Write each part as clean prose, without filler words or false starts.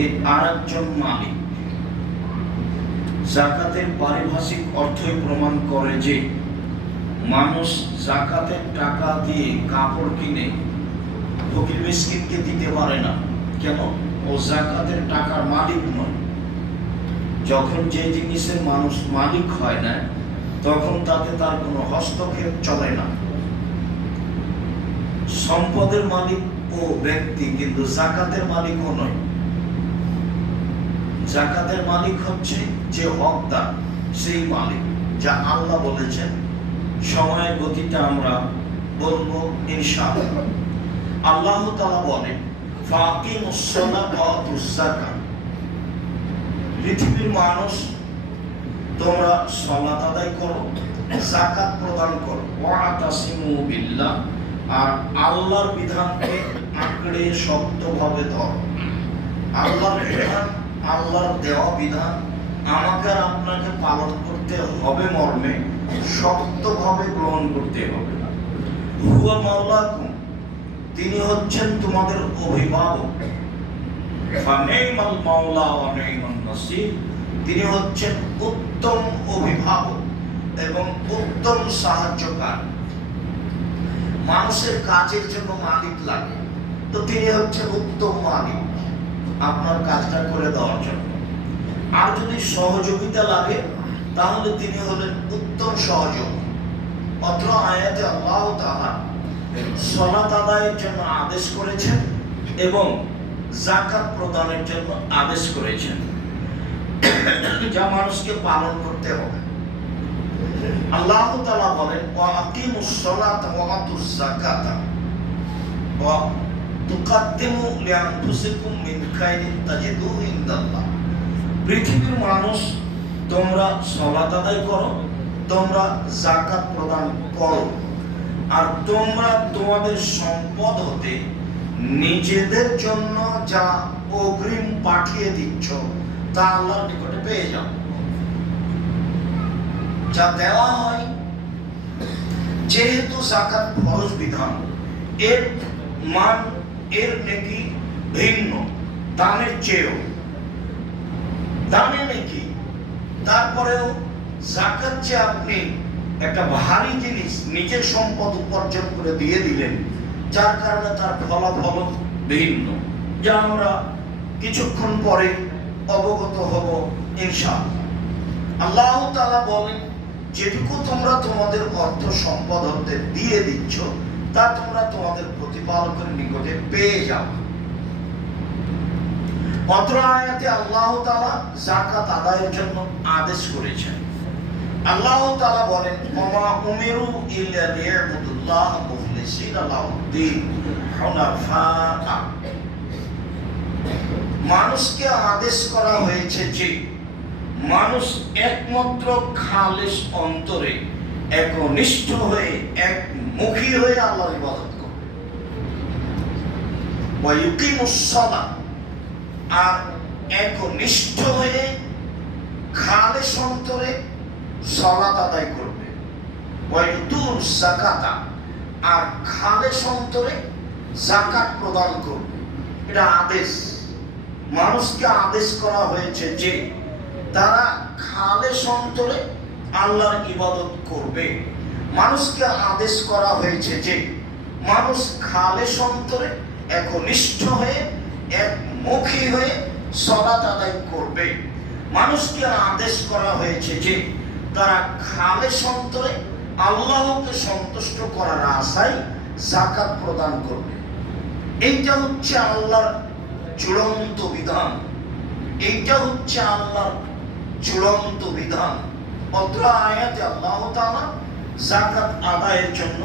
এ আরেকজন মালিক। যাকাতের পারিভাষিক অর্থই প্রমাণ করে যে মানুষ যাকাতের টাকা দিয়ে কাপড় কিনে ফকির মিসকিনকে দিতে পারে না। কেন? ও যাকাতের টাকার মালিক নয়। যখন যে জিনিসের মানুষ মালিক হয় না, তখন তাতে তার কোনো হস্তক্ষেপ চলে না। সম্পদের মালিক ও ব্যক্তি, কিন্তু যাকাতের মালিকও নয়। যাকাতের মালিক হচ্ছে যে হকদার, সেই মালিক, যা আল্লাহ বলেছেন। সময়ের গতিটা আমরা বলবো ইনশাআল্লাহ। আল্লাহ তাআলা বলেন, ফাকিমুস সালাতা ওয়া আতুজ যাকাত। পৃথিবীর মানুষ, তোমরা সালাত আদায় করো, যাকাত প্রদান করো, ওয়া আতাসিমু বিল্লাহ, আর আল্লাহর বিধানকে আঁকড়ে শক্তভাবে ধরো। আল্লাহর বিধান, আল্লাহর দেওয়া বিধান আমাকে আর আপনাকে পালন করতে হবে মর্মে শক্তভাবে গ্রহণ করতে হবে। হুয়া মাওলাকুম, তিনি হচ্ছেন তোমাদের অভিভাবক। ফানিমাল মাওলা ওয়া নিমান নাসির, তিনি হচ্ছেন উত্তম অভিভাবক এবং উত্তম সাহায্যকার। মানুষের কাজের জন্য মালিক লাগে, তো তিনি হচ্ছেন উত্তম মালিক আপনার কাজটা করে দেওয়ার জন্য। আর যদি সহযোগিতা লাগে, তাহলে তিনি হলেন উত্তম সহযোগী। অত্র আয়াতে আল্লাহ তাআলা সালাত আদায়ের জন্য আদেশ করেছেন এবং যাকাত প্রদানের জন্য আদেশ করেছেন, যা মানুষকে পালন করতে হবে। আল্লাহ তাআলা বলেন, ওয়া আকিমুস সালাতা ওয়া আতুজ যাকাতা ওয়া তুকাদ্দিমু লিআনফুসিকুম মিন খায়রিন তাজিদুহু ইনদাল্লাহ। পৃথিবীর মানুষ, তোমরা সালাত আদায় করো, তোমরা যাকাত প্রদান করো, আর তোমরা তোমাদের সম্পদ হতে নিজেদের জন্য যা অগ্রিম পাঠিয়ে দিচ্ছ তা আল্লাহর নিকটে পেয়ে যাও। যা দেওয়া হয়, যেহেতু যাকাত ফরজ বিধান, এর মান, এর নেকি ভিন্ন দানের চেয়েও। দানে নেকি, তারপরেও যাকাত যে আপনি একটা ভারী জিনিস নিজের সম্পদ উপার্জন করে দিয়ে দিলেন, যার কারণে তার ফলাফল ভিন্ন, যা আমরা কিছুক্ষণ পরে অবগত হব ইনশাআল্লাহ। আল্লাহ তাআলা বলেন, যেটুকু তোমরা তোমাদের অর্থ সম্পদ হতে দিয়ে দিচ্ছ, তা তোমরা তোমাদের প্রতিপালকের নিকটে পেয়ে যাও। অত্র আয়াতে আল্লাহ তাআলা যাকাত আদায়ের জন্য আদেশ করেছেন। আল্লাহ তাআলা বলেন, ওমা উমিরু ইল্লা লিয়াবুদুল্লাহ মুখলিসিনা লাহুদ্দিন হুনাফা। মানুষকে আদেশ করা হয়েছে যে মানুষ একমাত্র খালেস অন্তরে একনিষ্ঠ হয়ে, একমুখী হয়ে আল্লাহর ইবাদত করবে। ওয়া ইউকিমুস সালাত, আর একনিষ্ঠ হয়ে খালেস অন্তরে সালাত আদায় করবে। ওয়া ইউতুর যাকাতা, আর খালেস অন্তরে যাকাত প্রদান করবে। এটা আদেশ। মানুষকে আদেশ করা হয়েছে যে তারা খালেস অন্তরে আল্লাহর ইবাদত করবে। মানুষকে আদেশ করা হয়েছে যে মানুষ খালেস অন্তরে একনিষ্ঠ হয়ে, একমুখী হয়ে সালাত আদায় করবে। মানুষকে আদেশ করা হয়েছে যে তারা খালেস অন্তরে আল্লাহকে সন্তুষ্ট করার আশায় যাকাত প্রদান করবে। এইটা হচ্ছে আল্লাহর চূড়ান্ত বিধান। এইটা হচ্ছে আল্লাহর চূড়ান্ত বিধান। অত্র আয়াতে আল্লাহ তাআলা যাকাত আদায়ের জন্য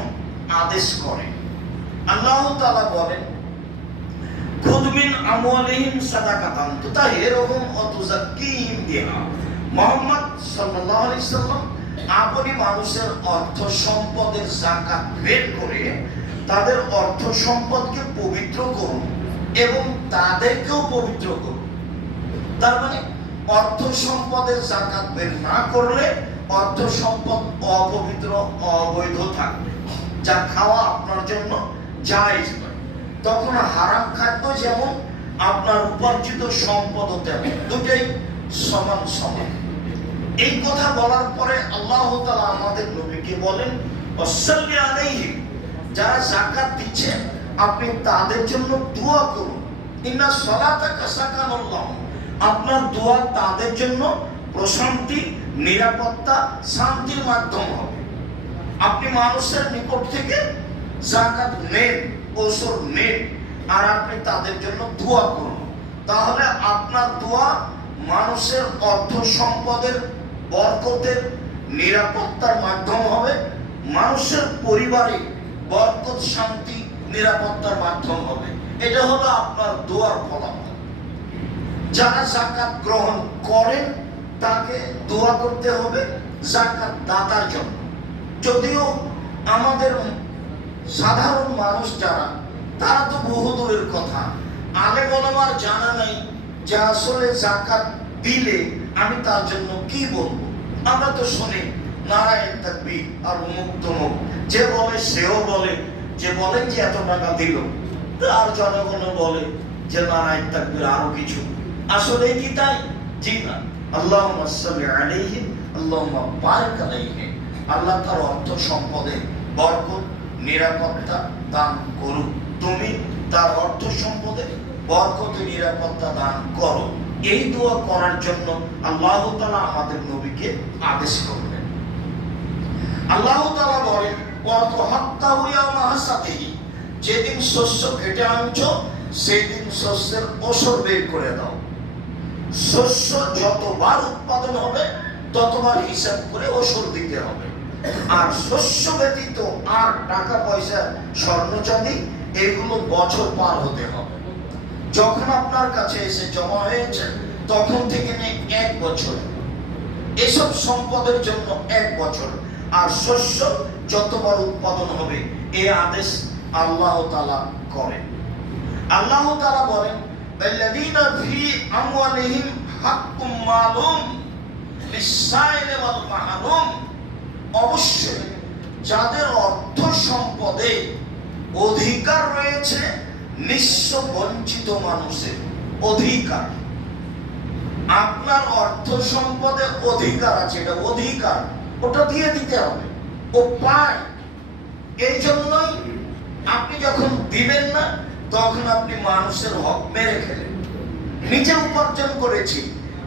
আদেশ করেন। আল্লাহ তাআলা বলেন, খুদ মিন আমওয়ালিহিম সাদাকাতান তুতাহিরুহুম ওয়া তুযাক্কিহিম বিহা। মুহাম্মদ সাল্লাল্লাহু আলাইহি সাল্লাম, আপনি মানুষের অর্থ সম্পদের যাকাত বের করে তাদের অর্থ সম্পদকে পবিত্র করুন এবং তাদেরকেও পবিত্র করুন। তার মানে অর্থ সম্পদের যাকাত বের না করলে অর্থ সম্পদ অপবিত্র, অবৈধ থাকবে, যা খাওয়া আপনার জন্য জায়েজ নয়। তখন হারাম খাদ্য যেমন আপনার উপার্জিত সম্পদ তেমন, দুটাই সমান সমান। এই কথা বলার পরে আল্লাহ তাআলা আমাদের নবীকে বলেন ওয়াসাল্লি আলাইহি, যারা যাকাত দিচ্ছে আপনি তাদের জন্য দোয়া করুন। ইন্না সালাতাকা সাকানুল লাহুম, আপনার দোয়া তাদের জন্য প্রশান্তি, নিরাপত্তা, শান্তির মাধ্যম হবে। আপনি মানুষের নিকট থেকে যাকাত নেন, ওসর নেন, আর আপনি তাদের জন্য দোয়া করুন, তাহলে আপনার দোয়া মানুষের অর্থ সম্পদের বরকতের, নিরাপত্তার মাধ্যম হবে, মানুষের পরিবারে বরকত, শান্তি, নিরাপত্তার মাধ্যম হবে। এটা হলো আপনার দোয়ার ফলাফল। যারা যাকাত গ্রহণ করেন তাকে দোয়া করতে হবে যাকাত দাতার জন্য। যদিও আমাদের সাধারণ মানুষ যারা, তারা তো বহু দূরের কথা, আলেম ওলামার জানা নাই যে আসলে যাকাত দিলে আমি তার জন্য কি বলবো। আমরা তো শুনি নারায়ণ তাকবীর আর অমুক তমুক, যে বলে সেও বলে, যে বলেন যে এত টাকা দিল, আর জনগণ বলে যে নারায়ণ তাকবীর আরো কিছু। আসলে কি তাই? জি না। আল্লাহুম্মা সাল্লি আলাইহি আল্লাহুম্মা বারিক আলাইহি, আল্লাহ তার অর্থ সম্পদে বরকত, নিরাপত্তা দান করুক। তুমি তার অর্থ সম্পদে বরকত, নিরাপত্তা দান করো। এই দোয়া করার জন্য আল্লাহ তাআলা আমাদের নবীকে আদেশ করলেন। আল্লাহ তাআলা বলেন ওয়াতহাক্কাহু ইয়াওমা হাসাদিহি, যেদিন শস্য কেটে আনছো সেদিন শস্যের ওসর বের করে দাও। শস্য যতবার উৎপাদন হবে ততবার হিসাব করে ওসর দিতে হবে। আর শস্য ব্যতীত আর টাকা পয়সা, স্বর্ণ চাঁদি, এগুলো বছর পার হতে হবে। যখন আপনার কাছে এসে জমা হয়েছে তখন থেকে নিয়ে 1 বছর, এসব সম্পদের জন্য 1 বছর। আর শস্য যতবার উৎপাদন হবে এই আদেশ আল্লাহ তাআলা করেন। আল্লাহ তাআলা বলেন আল্লাযীনা ফি আমওয়ালিহিম হাক্কুম মালুম লিস-সাইলি ওয়াল মাহরুম, অবশ্যই যাদের অর্থ সম্পদে অধিকার রয়েছে, নিঃস্ব বঞ্চিত মানুষের অধিকার। আপনার অর্থ সম্পদে অধিকার আছে, এটা অধিকার, ওটা দিয়ে দিতে হবে। ও পায়, এই জন্যই আপনি যখন দিবেন না তখন আপনি মানুষের হক মেরে খেলেন। নিজে উপার্জন করেছি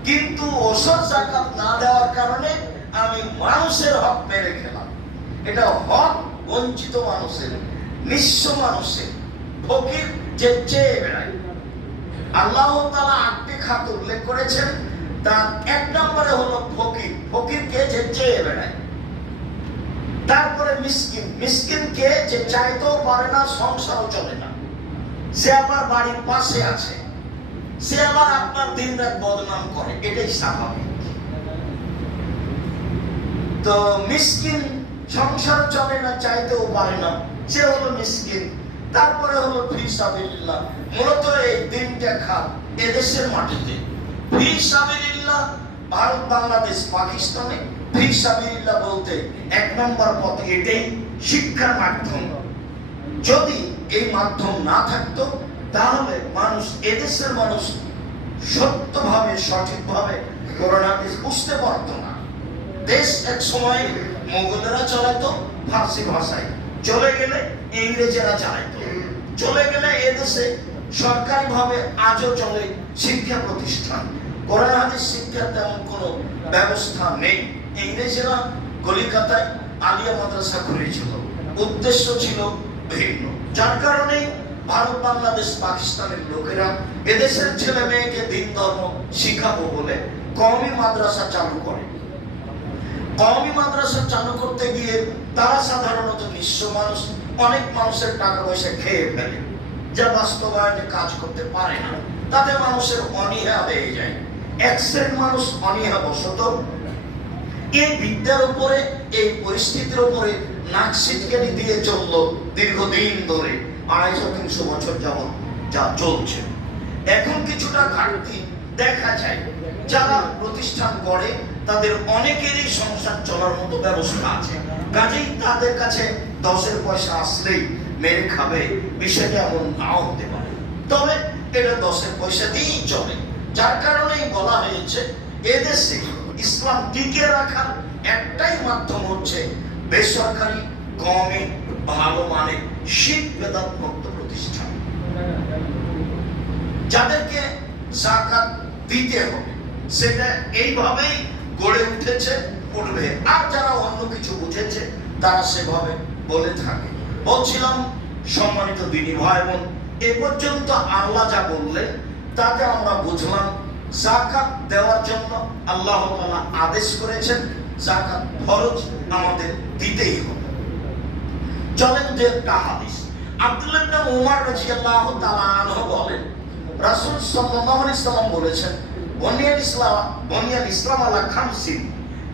কিন্তু ওসর যাকাত না দেওয়ার কারণে আমি মানুষের হক মেরে খেলাম। এটা হক বঞ্চিত মানুষের, নিঃস্ব মানুষের, ফকির যে চেয়ে বেড়ায়। আল্লাহ তাআলা 8টি খাত উল্লেখ করেছেন, তার 1 নম্বরে হলো ফকির। ফকিরকে যে চেয়ে বেড়ায়। তারপরে মিসকিন, মিসকিনকে যে চাইতেও পারে না, সংসারও চলে না, সে আবার বাড়ির পাশে আছে, সে আবার আপনার দিন রাত বদনাম করে, এটাই স্বাভাবিক। তো মিসকিন সংসার চলে না, চাইতেও পারে না, সে হলো মিসকিন। তারপরে হলো ফি সাবিলিল্লাহ, মূলত এই 3টা খাত এদেশের মাটিতে। ফি সাবিলিল্লাহ ভারত, বাংলাদেশ, পাকিস্তানে ফি সাবিলিল্লাহ বলতে 1 নম্বর পথ এটাই, শিক্ষার মাধ্যম। যদি এই মাধ্যম না থাকতো তাহলে মানুষ, এদেশের মানুষ সত্যভাবে, সঠিকভাবে কোরআন হাদিস বুঝতে পারতো না। দেশ এক সময় মোগলেরা চালাতো ফার্সি ভাষায়, চলে গেলে ইংরেজেরা চালাইতো, চলে গেলে এদেশে সরকারিভাবে আজও চলে শিক্ষা প্রতিষ্ঠান। কোরআন হাদিস শিক্ষার তেমন কোনো ব্যবস্থা নেই। ইংরেজেরা কলিকাতায় আলিয়া মাদ্রাসা খুলেছিল, উদ্দেশ্য ছিল ভিন্ন। যার কারণে ভারত, বাংলাদেশ, পাকিস্তানের লোকেরা এদেশের ছেলে মেয়েকে দিন ধর্ম শিখাবো বলে কওমি মাদ্রাসা চালু করে। কওমি মাদ্রাসা চালু করতে গিয়ে তারা সাধারণত নিঃস্ব মানুষ, অনেক মানুষের টাকা পয়সা খেয়ে ফেলে, যা বাস্তবায়নে কাজ করতে পারে না। তাতে মানুষের অনীহা হয়ে যায়। 1 শ্রেণীর মানুষ অনীহা বশত এই বিদ্যার উপরে, এই পরিস্থিতির উপরে নাক সিটকানি দিয়ে চললো দীর্ঘদিন ধরে, 250-300 বছর যাবত যা চলছে। এখন কিছুটা ঘাটতি দেখা যায়। যারা প্রতিষ্ঠান করে তাদের অনেকেরই সংসার চলার মতো ব্যবস্থা আছে, কাজেই তাদের কাছে 10-এর পয়সা আসলেই মেরে খাবে, বিষয়টা এমন নাও হতে পারে। তবে এটা 10 পয়সা দিয়েই চলে। যার কারণেই বলা হয়েছে এদেশে ইসলাম টিকিয়ে রাখার একটাই মাধ্যম হচ্ছে বেসরকারি কমে ভালো মানের শিখ বেদাত মুক্ত প্রতিষ্ঠান, যাদেরকে যাকাত দিতে হবে। সেটা এইভাবেই গড়ে উঠেছে, উঠবে। আর যারা অন্য কিছু বুঝেছে তারা সেভাবে বলে থাকে। বলছিলাম সম্মানিত দিনী ভাই বোন, এ পর্যন্ত আল্লাহ যা বললেন তাতে আমরা বুঝলাম যাকাত দেওয়ার জন্য আল্লাহ তাআলা আদেশ করেছেন, যাকাত ফরজ, আমাদের দিতেই হবে। চলেন যে একটা হাদিস, আব্দুল্লাহ ইবনে উমর রাদিয়াল্লাহু তাআলা আনহু বলেন, রাসূল সাল্লাল্লাহু আলাইহি সাল্লাম বলেছেন, বুনিয়াল ইসলাম আলা খামসিন,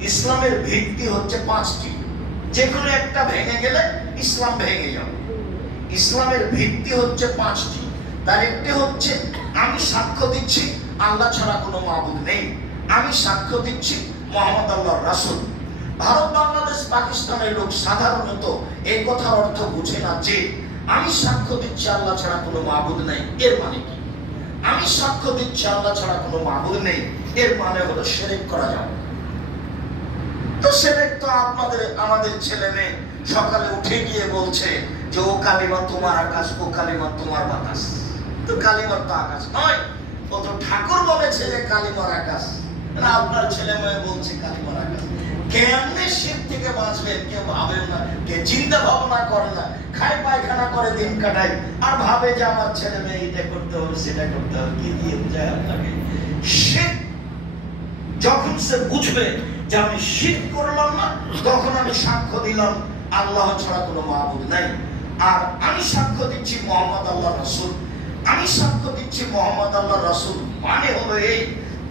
ইসলামের ভিত্তি হচ্ছে 5টি। যে কোনো একটা ভেঙে গেলে ইসলাম ভেঙে যাবে। ইসলামের ভিত্তি হচ্ছে 5টি। তার একটি হচ্ছে আমি সাক্ষ্য দিচ্ছি আল্লাহ ছাড়া কোনো মাবুদ নেই, আমি সাক্ষ্য দিচ্ছি মুহাম্মদ আল্লাহর রাসূল। ভারত, বাংলাদেশ, পাকিস্তানের লোক সাধারণত এই কথার অর্থ বুঝে না যে আমি সাক্ষ্য দিচ্ছি আল্লাহ ছাড়া কোনো মাবুদ নেই, এর মানে কি? আমি সাক্ষ্য দিচ্ছি আল্লাহ ছাড়া কোনো মাবুদ নেই, এর মানে হলো শিরক করা যাবে। তো শিরক তো আমাদের ছেলে মেয়ে সকালে উঠে গিয়ে বলছে যে ও কালিমা তোমার আকাশ, ও কালিমা তোমার বাতাস। তো কালিমার তো আকাশ নয়, ও তো ঠাকুর বলেছে যে কালিমার আকাশ। না, আপনার ছেলে মেয়ে বলছে কালিমার আকাশ। কেমনে শিরক থেকে বাঁচবেন কেউ ভাবেন না, কে চিন্তা ভাবনা করে না, খায় পায়খানা করে দিন কাটায়, আর ভাবে যে আমার ছেলে মেয়ে এটা করতে হবে সেটা করতে হবে। কি দিয়ে বোঝায় আপনাকে? শিরক যখন সে বুঝবে যে আমি শিরক করলাম না, তখন আমি সাক্ষ্য দিলাম আল্লাহ ছাড়া কোনো মাবুদ নাই, আর আমি সাক্ষ্য দিচ্ছি মুহাম্মদ আল্লাহর রাসূল। আমি সাক্ষ্য দিচ্ছি মুহাম্মদ আল্লাহর রাসূল মানে হলো এই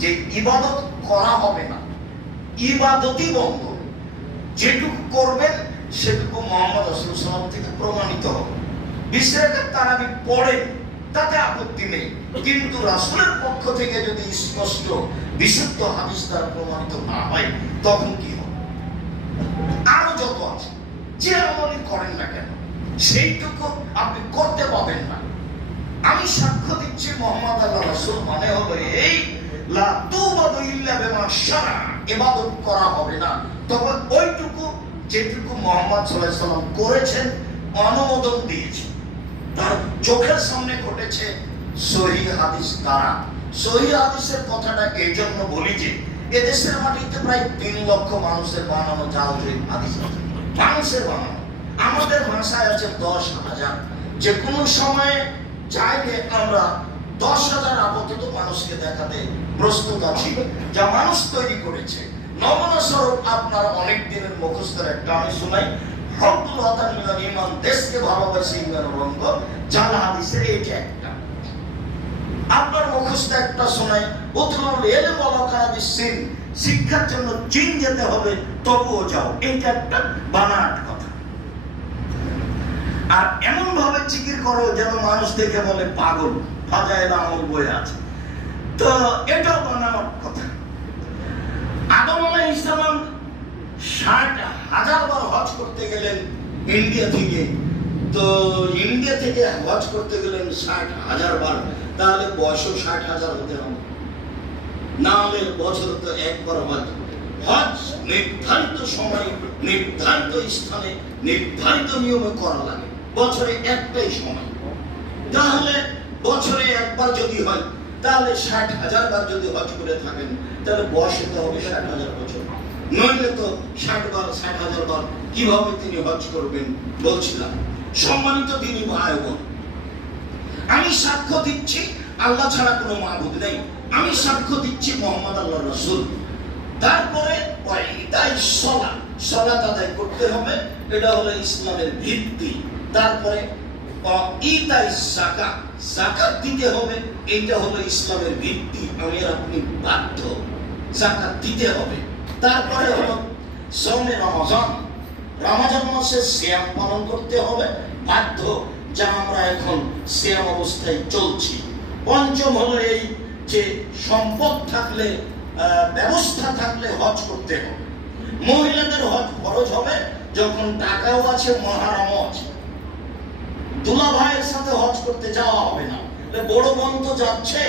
যে ইবাদত করা হবে না, ইবাদতই বন্ধ। যেটুকু করবেন সেটুকু মুহাম্মদ রাসূলুল্লাহ সাল্লাল্লাহু আলাইহি ওয়াসাল্লাম থেকে প্রমাণিত হবে। 20 রাকাত তারাবি পড়েন, তাতে আপত্তি নেই, কিন্তু রাসূলের পক্ষ থেকে যদি স্পষ্ট বিশুদ্ধ হাদিস দ্বারা প্রমাণিত না হয় তখন কি হবে? আরো যত আছে যে আমলই করেন না কেন সেইটুকু আপনি করতে পাবেন না। আমি সাক্ষ্য দিচ্ছি মুহাম্মদ আল্লাহর রাসূল মানে হলো এই লা তুবাদু ইল্লা বিমা শারা, ইবাদত করা হবে না তবে ওইটুকু যেটুকু মুহাম্মদ সাল্লাল্লাহু আলাইহি ওয়াসাল্লাম করেছেন, অনুমোদন দিয়েছেন, তার চোখের সামনে ঘটেছে সহিহ হাদিস দ্বারা। সহিহ হাদিসের কথাটা এই জন্য বলি যে এদেশের মাটিতে প্রায় 3 লক্ষ মানুষের বানানো জালজয়ী হাদিস আছে, মানুষের বানানো। আমাদের ভাষায় আছে 10,000। যে কোনো সময়ে চাইলে আমরা 10,000 আপাতত মানুষকে দেখাতে প্রস্তুত আছি, যা মানুষ তৈরি করেছে। নমুনা স্বরূপ আপনার অনেক দিনের মুখস্থের একটা আমি শোনাই, হকুল ওয়াতান মিনাল ঈমান, দেশকে ভালোবাসে ঈমানের অঙ্গ, জাল হাদিসের এইটা একটা। আপনার মুখস্থ একটা শোনাই, উতলুল ইলম ওয়া কারা বিসিন, শিক্ষার জন্য চীন যেতে হবে তবুও যাও, এইটা একটা বানাট কথা। আর এমন ভাবে জিকির করো যেন মানুষ দেখে বলে পাগল, ফাজাইল আমল বই আছে, তো এটাও বানানোর কথা। আদম আলাইহিস সালাম 60,000 বার হজ করতে গেলেন ইন্ডিয়া থেকে, তো ইন্ডিয়া থেকে হজ করতে গেলেন 60,000 বার, তাহলে বয়সও 60,000 হতে হবে, না হলে বছর তো একবার হজ। হজ নির্ধারিত সময়, নির্ধারিত স্থানে, নির্ধারিত নিয়মে করা লাগে, বছরে একটাই সময়। তাহলে বছরে একবার যদি হয়, তাহলে 60,000 বার যদি হজ করে থাকেন, তাহলে বয়স হতে হবে 60,000 বছর, নইলে তো 60,000 বার কিভাবে তিনি হজ করবেন? বলছিলাম সম্মানিত দিনী ভাই বোন, আমি সাক্ষ্য দিচ্ছি আল্লাহ ছাড়া কোনো মাবুদ নেই, আমি সাক্ষ্য দিচ্ছি মুহাম্মদ আল্লাহর রাসূল। তারপরে সালাত আদায় করতে হবে, এটা হলো ইসলামের ভিত্তি। তারপরে যাকাত দিতে হবে, এইটা হলো ইসলামের ভিত্তি, আমি আর আপনি বাধ্য যাকাত দিতে হবে। তারপরে হলো সওমে রমজান, রমজান মাসে সিয়াম পালন করতে হবে, বাধ্য, যা আমরা এখন সিয়াম অবস্থায় চলছি। পঞ্চম হলো এই যে সম্পদ থাকলে, ব্যবস্থা থাকলে হজ করতে হবে। মহিলাদের হজ ফরজ হবে যখন টাকাও আছে, মহারামও আছে। দুলা ভাইয়ের সাথে হজ করতে যাওয়া হবে না, বড় বোন তো যাচ্ছে,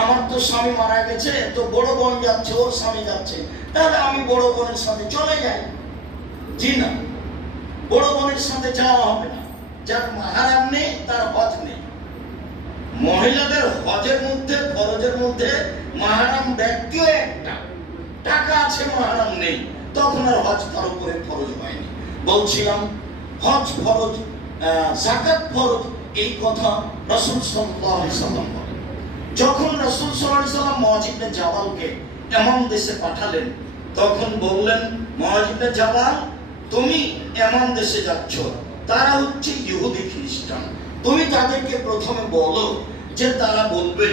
আমার তো স্বামী মারা গেছে, তো বড় বোন যাচ্ছে, ওর স্বামী যাচ্ছে, তাহলে আমি বড় বোনের সাথে চলে যাই। জি না, বড় বোনের সাথে যাওয়া হবে না। যার মাহরাম নেই তার হজ নেই। মহিলাদের হজের মধ্যে, ফরজের মধ্যে মাহরাম ব্যক্তিও একটা, টাকা আছে মাহরাম নেই, তখন আর হজ তার উপরে ফরজ হয়নি। বলছিলাম হজ ফরজ, যাকাত ফরজ, এই কথা রাসূল সাল্লাল্লাহু আলাইহি সাল্লাম বলেন। যখন রাসূল সাল্লাল্লাহু আলাইহি সাল্লাম মুআয ইবনে জাবালকে এমন দেশে পাঠালেন, তখন বললেন, মুআয ইবনে জাবাল, তুমি এমন দেশে যাচ্ছ, তারা হচ্ছে ইহুদি খ্রিস্টান, তুমি তাদেরকে প্রথমে বলো যে তারা বলবে,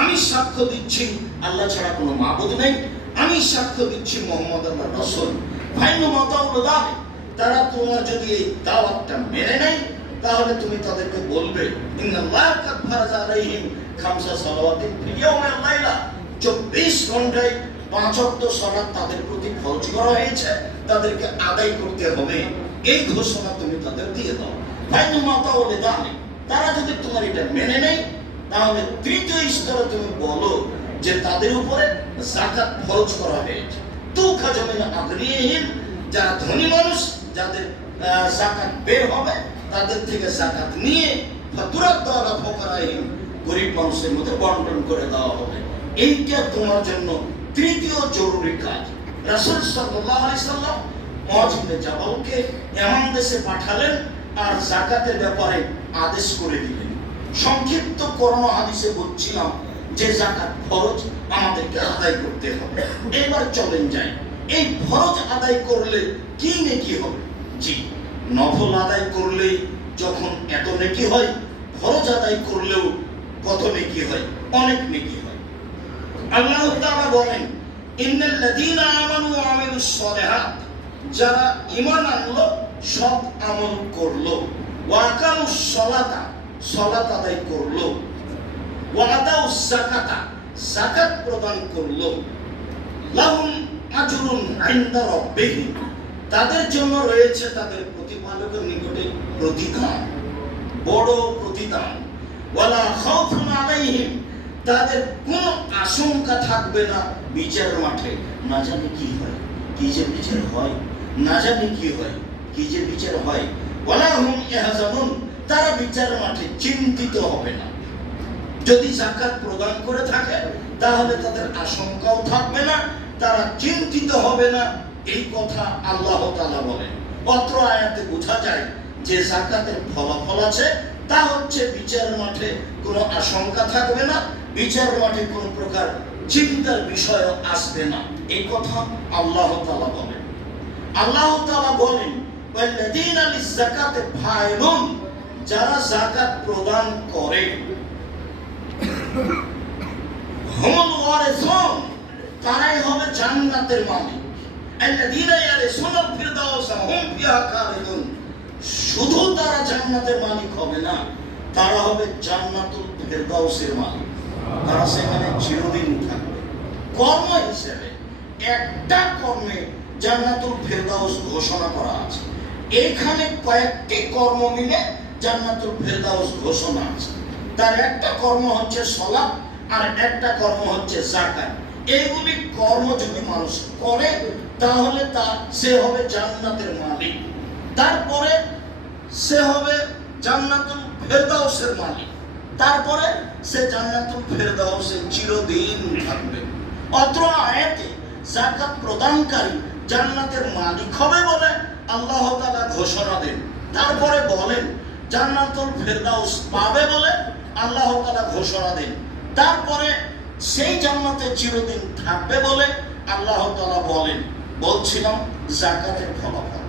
আমি সাক্ষ্য দিচ্ছি আল্লাহ ছাড়া কোনো মাবুদ নেই, আমি সাক্ষ্য দিচ্ছি মুহাম্মদ আল্লাহর রাসূল। ফাইন মাতাউল্লাহ, তারা তোমার যদি এই দাওয়াতটা মেনে নেয়, তাহলে তুমি তাদেরকে বলবে, ইন্নাল্লাহ কাদ ফারাজা আলাইহিম খামসা সালাওয়াতিন ফিল ইয়াউমি ওয়াল লাইলা, 24 ঘন্টায় 5 ওয়াক্ত সালাত তাদের প্রতি ফরজ করা হয়েছে, তাদেরকে আদায় করতে হবে, এই ঘোষণা তুমি তাদের দিয়ে দাও। ফাইন মাতাউল্লাহ, তারা যদি তোমার এটা মেনে নেয়, তাহলে তৃতীয় স্তরে তুমি বলো যে তাদের উপরে যাকাত ফরজ করা হয়েছে। তুখাযু মিন আগনিহিম, যারা ধনী মানুষ, যাদের যাকাত বের হবে, তাদের থেকে যাকাত নিয়ে ফাতুরাদ্দু আলা ফুকারাহিম, গরীব মানুষের মধ্যে বন্টন করে দেওয়া হবে। এইটা তোমার জন্য তৃতীয় জরুরি কাজ। রাসূল সাল্লাল্লাহু আলাইহি সাল্লাম মুআয ইবনে জাবালকে এমন দেশে পাঠালেন আর যাকাতের ব্যাপারে আদেশ করে দিলেন। সংক্ষিপ্ত করোনা হাদিসে বলছিলাম যে যাকাত ফরজ, আমাদেরকে আদায় করতে হবে। এবার চলেন যাই, এই ফরজ আদায় করলে কি নেকি হবে? জি, নফল আদায় করলেই যখন এত নেকি হয়, ফরজ আদায় করলেও কত নেকি হয়? অনেক নেকি হয়। আল্লাহ তাআলা বলেন, ইন্নাল্লাযীনা আমানু ওয়া আমিলুস সালিহাত, যারা ঈমান আনলো, সৎ আমল করলো, ওয়া আকামুস সালাতা, সালাত আদায় করলো, ওয়া আতাউস যাকাতা, যাকাত প্রদান করলো, লাহুম আজরুন ইনদা রাব্বিহিম, তাদের জন্য রয়েছে তাদের প্রতিপালকের নিকটে প্রতিদান, বড় প্রতিদান। ওয়ালা খাউফুন আলাইহিম, তাদের কোনো আশঙ্কা থাকবে না বিচার মাঠে। না জানি কি হয়, কি যে বিচার হয়, না জানি কি হয়, কি যে বিচার হয়। ওয়ালা হুম ইয়াহজানুন, তারা বিচার মাঠে চিন্তিত হবে না। যদি যাকাত প্রদান করে থাকে, তাহলে তাদের আশঙ্কাও থাকবে না, তারা চিন্তিত হবে না। এই কথা আল্লাহ তাআলা বলেন। অত্র আয়াতে বোঝা যায় যে যাকাতের ফলাফল আছে, তা হচ্ছে বিচার মাঠে কোনো আশঙ্কা থাকবে না, বিচার মাঠে কোনো প্রকার চিন্তার বিষয় আসবে না। এই কথা আল্লাহ তাআলা বলেন। আল্লাহ তাআলা বলেন, ওয়াল্লাযীনা লিয-যাকাতি ফাইলুন, যারা যাকাত প্রদান করে, হুমুল ওয়ারিসুন, তারাই হবে জান্নাতের মালিক। আল্লাযীনা ইয়ারিসুনাল ফিরদাউসা হুম ফিহা খালিদুন, শুধু তারা জান্নাতের মালিক হবে না, তারা হবে জান্নাতুল ফিরদাউসের মালিক, তারা সেখানে চিরদিন থাকবে। কর্ম হিসেবে একটা কর্মে জান্নাতুল ফিরদাউস ঘোষণা করা আছে। এখানে কয়েকটি কর্ম মিলে জান্নাতুল ফিরদাউস ঘোষণা আছে। তার একটা কর্ম হচ্ছে সালাত, আর একটা কর্ম হচ্ছে যাকাত। এইগুলি কর্ম যদি মানুষ করে, তাহলে সে হবে জান্নাতের মালিক। তারপরে সে হবে জান্নাতুল ফিরদাউসের মালিক, তারপরে সে জান্নাতুল ফিরদাউসে চিরদিন থাকবে। অত্র আয়াতে যাকাত প্রদানকারী জান্নাতের মালিক হবে বলে আল্লাহ তাআলা ঘোষণা দেন। তারপরে বলেন জান্নাতুল ফিরদাউস পাবে বলে আল্লাহ তাআলা ঘোষণা দেন। তারপরে সেই জান্নাতে চিরদিন থাকবে বলে আল্লাহ তাআলা বলেন। বলছিলাম যাকাতের ফলাফল।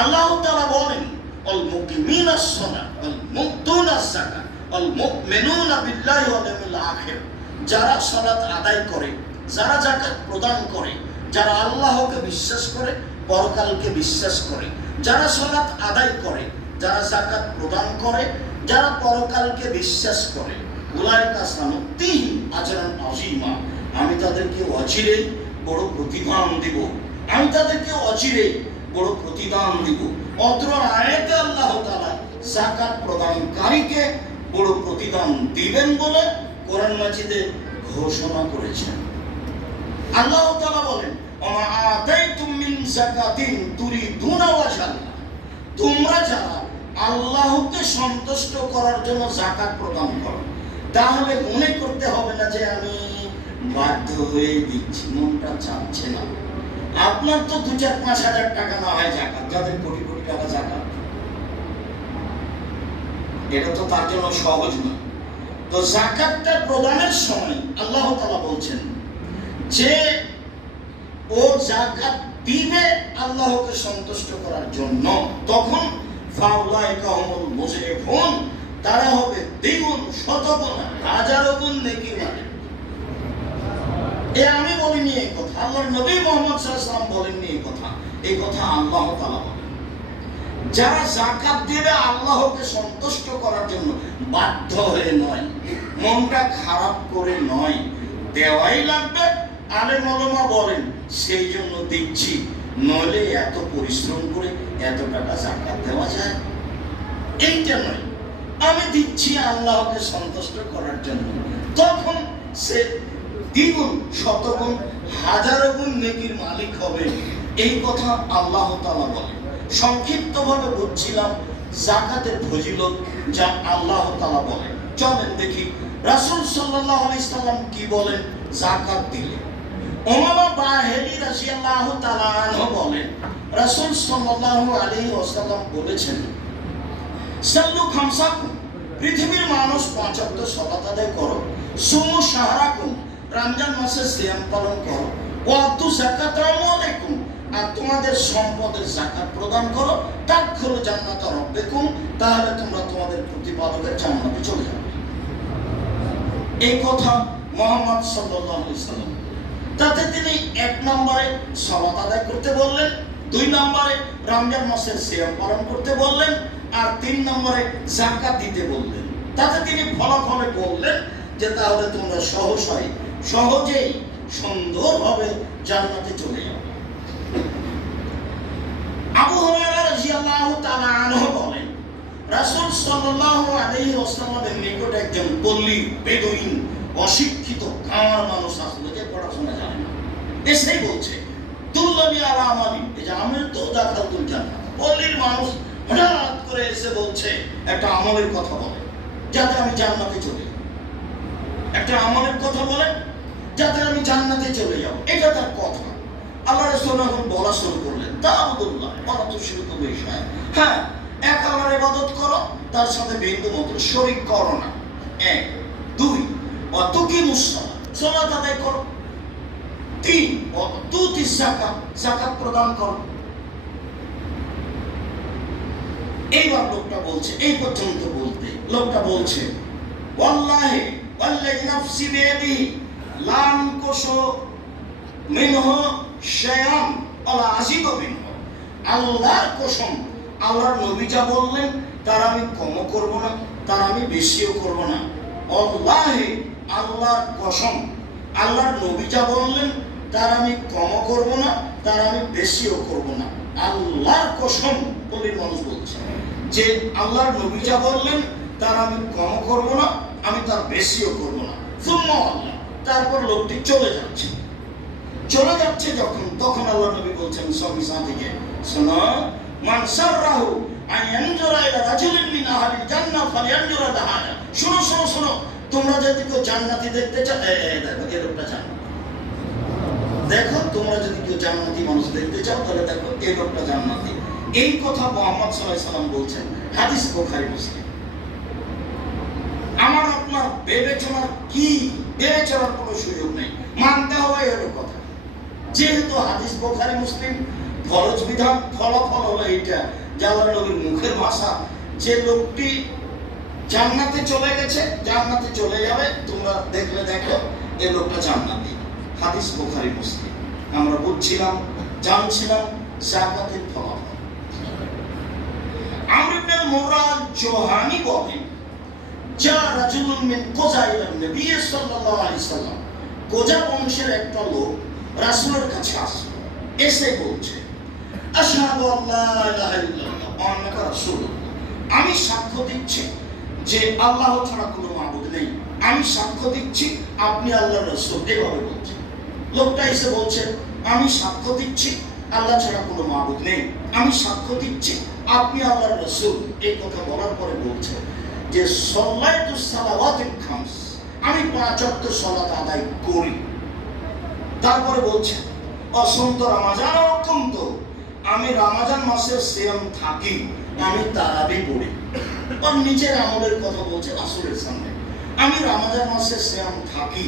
আল্লাহ তাআলা বলেন, আল মুকিমিনাস সালাত ওয়াল মুতুনাস যাকাত ওয়াল মুমিনুনা বিল্লাহি ওয়াল ইয়াউমিল আখির, যারা সালাত আদায় করে, যারা যাকাত প্রদান করে, যারা আল্লাহকে বিশ্বাস করে, পরকালকে বিশ্বাস করে, যারা সালাত আদায় করে, যারা যাকাত প্রদান করে, যারা পরকালকে বিশ্বাস করে, উলাইকা সানুতিহিম আজরান আযীমা, আমি তাদেরকে অচিরে বড় প্রতিদান দিব, আমি তাদেরকে অচিরে বড় প্রতিদান দিব। অত্র আয়াতে আল্লাহ তাআলা যাকাত প্রদানকারীকে বড় প্রতিদান দিবেন বলে কোরআন মাজিদে ঘোষণা করেছেন। আল্লাহ তাআলা বলেন, ওমা আতাইতুম মিন যাকাতিন তুরিদুনা ওয়াজহাল্লাহ, তোমরা যারা আল্লাহকে সন্তুষ্ট করার জন্য যাকাত প্রদান করো, তাহলে মনে করতে হবে না যে আমি বাধ্য হয়ে দিচ্ছি, মনটা চাচ্ছে না। আপনার তো 2-4-5 হাজার টাকা না হয় যাকাত, যাদের কোটি কোটি টাকা যাকাত, এটা তো তার জন্য সহজ না। তো যাকাতটা প্রদানের সময় আল্লাহ তাআলা বলছেন যে ও যাকাত দিবে আল্লাহকে সন্তুষ্ট করার জন্য, তখন ফাউলাইকা হুমুল মুজরিফুন, তারা হবে দ্বিগুণ শতগুণ হাজারো গুণ নেকি মানে। আমি বলিনি এই কথা, আল্লাহর নবী মুহাম্মদ সাল্লাল্লাহু আলাইহি ওয়াসাল্লাম বলেননি এই কথা, এই কথা আল্লাহ তাআলা বলেন। যারা যাকাত দেবে আল্লাহকে সন্তুষ্ট করার জন্য, বাধ্য হয়ে নয়, মনটা খারাপ করে নয়, দেওয়াই লাগবে, আলেম ওলামা বলেন সেই জন্য দিচ্ছি, নইলে এত পরিশ্রম করে এত টাকা যাকাত দেওয়া যায়, এইটা নয়, আমি দিচ্ছি আল্লাহকে সন্তুষ্ট করার জন্য, তখন সে দ্বিগুণ শতগুণ হাজারো গুণ নেকির মালিক হবে। এই কথা আল্লাহ তাআলা বলেন। সংক্ষিপ্তভাবে বলছিলাম যাকাতের ফজিলত যা আল্লাহ তাআলা বলেন। চলেন দেখি রাসূল সাল্লাল্লাহু আলাইহি সাল্লাম কি বলেন যাকাত দিলে। উমামা বাহিলি রাদিয়াল্লাহু তাআলা আনহু বলেন, রাসূল সাল্লাল্লাহু আলাইহি ওয়াসাল্লাম বলেছেন, সাল্লু খামসাকুম, পৃথিবীর মানুষ 5 ওয়াক্ত সালাত আদায় করো, সুমু শাহরাকুম, রমজান মাসে সিয়াম পালন করো, ওয়াতু যাকাত আমওয়ালিকুম, আর তোমাদের সম্পদের যাকাত প্রদান করো, তাদখুলু জান্নাতা রাব্বিকুম, তাহলে তোমরা তোমাদের প্রতিপালকের জান্নাতে চলে যাবে। এই কথা মুহাম্মদ সাল্লাল্লাহু আলাইহি সাল্লাম, তাতে তিনি 1 নম্বরে সালাত আদায় করতে বললেন, 2 নম্বরে রমজান মাসের সিয়াম পালন করতে বললেন, আর 3 নম্বরে যাকাত দিতে বললেন। তাতে তিনি ফলাফলে বললেন যে তাহলে তোমরা সহজেই সুন্দরভাবে জান্নাতে চলে যাবে। আবু হুরায়রা রাদিয়াল্লাহু তাআলা আনহু বলেন, রাসূল সাল্লাল্লাহু আলাইহি ওয়াসাল্লামের নিকট একজন পল্লী বেদুইন, অশিক্ষিত কামার মানুষ আসলো, যে পড়াশোনা জানে না, এসেই বলছে, দুল্লানি আলা আমালি, এই যে আমল তো দাখালতুল জান্নাত। পল্লীর মানুষ হঠাৎ করে এসে বলছে একটা আমলের কথা বলে যাতে আমি জান্নাতে চলে যাব, একটা আমলের কথা বলে যাতে আমি জান্নাতে চলে যাব, এটা তার কথা। আল্লাহ রাসূল যখন বলা শুরু করলেন, তাআবুদুল্লাহ ওয়া তুশরিকু বিহি শাইআন, হ্যাঁ, এক আল্লাহর ইবাদত করো, তার সাথে বিন্দু মাত্র শরীক করো না। 1 2 ওয়া তুকিমুস সালাত, সালাত আদায় করো। 3 ওয়া তুতিস যাকাত, যাকাত প্রদান করো। এইবার লোকটা বলছে, এই পর্যন্ত বলতে লোকটা বলছে, ওয়াল্লাহি ওয়াল্লাযী নাফসি বিয়াদিহি লা আনকুসু মিনহু শাইআন ওয়ালা আযীদু মিনহু, আল্লাহর কসম, আল্লাহর নবী যা বললেন তার আমি কমও করব না, তার আমি বেশিও করব না। ওয়াল্লাহি, আল্লাহর কসম, আল্লাহর নবী যা বললেন তার আমি কমও করব না, তার আমি বেশিও করব না। আল্লাহর কসম, পল্লীর মানুষ বলছে যে আল্লাহর নবী যা বললেন তার আমি কমও করব না, আমি তার বেশিও করব না। সুম্মা আল্লাহ, তারপর লোকটি চলে যাচ্ছে যখন, তখন আল্লাহ নবী বলছেন সঙ্গী সাথীকে, শোনো, মান সাররাহু আন ইয়ানজুরা ইলা রাজুলিন মিন আহলিল জান্নাহ ফালয়ানজুরা লাহা, শোনো, তোমরা যদি কেউ জান্নাতি দেখতে চাও, দেখো এই লোকটা জান্নাতি, দেখো তোমরা যদি কেউ জান্নাতি মানুষ দেখতে চাও তাহলে দেখো এই লোকটা জান্নাতি। এই কথা মুহাম্মদ সাল্লাল্লাহু আলাইহি সাল্লাম বলছেন, হাদিস বুখারী মুসলিম। আমার আপনার বিবেচনার কোনো সুযোগ নেই, মানতে হবে এর কথা। যেহেতু হাদিস বুখারী মুসলিম, ফরজ বিধান, ফলাফল হলো এইটা যে আল্লাহর নবীর মুখের ভাষা, যে লোকটি জান্নাতে চলে গেছে, জান্নাতে চলে যাবে, তোমরা দেখলে দেখো এই লোকটা জান্নাতি। হাদিস বুখারী মুসলিম। আমরা বুঝছিলাম, জানছিলাম যাকাতের ফলাফল। আমর ইবনে মুররা জোহানি বলেন, যা রাজুলুন মিন কোজা ইলা নবী সাল্লাল্লাহু আলাইহি সাল্লাম, কোজা বংশের একটা লোক রাসূলের কাছে আসলো, এসে বলছে, আশহাদু আল্লা ইলাহা ইল্লাল্লাহ ওয়া আন্নাকা রাসূলুল্লাহ, আমি সাক্ষ্য দিচ্ছি যে আল্লাহ ছাড়া কোনো মাবুদ নেই, আমি সাক্ষ্য দিচ্ছি আপনি আল্লাহর রাসূল, এভাবে বলছে। লোকটা এসে বলছে আমি সাক্ষ্য দিচ্ছি আল্লাহ ছাড়া কোনো মাবুদ নেই, আমি সাক্ষ্য দিচ্ছি আপনি আল্লাহর রাসূল। এই কথা বলার পরে বলছে যে সাল্লাতুস সালাওয়াতুল খামস, আমি 5 ওয়াক্ত সালাত আদায় করি। তারপরে বলছে অসন্ত রমাজান অকুন্ত, আমি রমাজান মাসের সিয়াম থাকি, আমি তারাবি পড়ি। আর নিজের আমলের কথা বলছে রাসূলের সামনে, আমি রমাজান মাসের সিয়াম থাকি,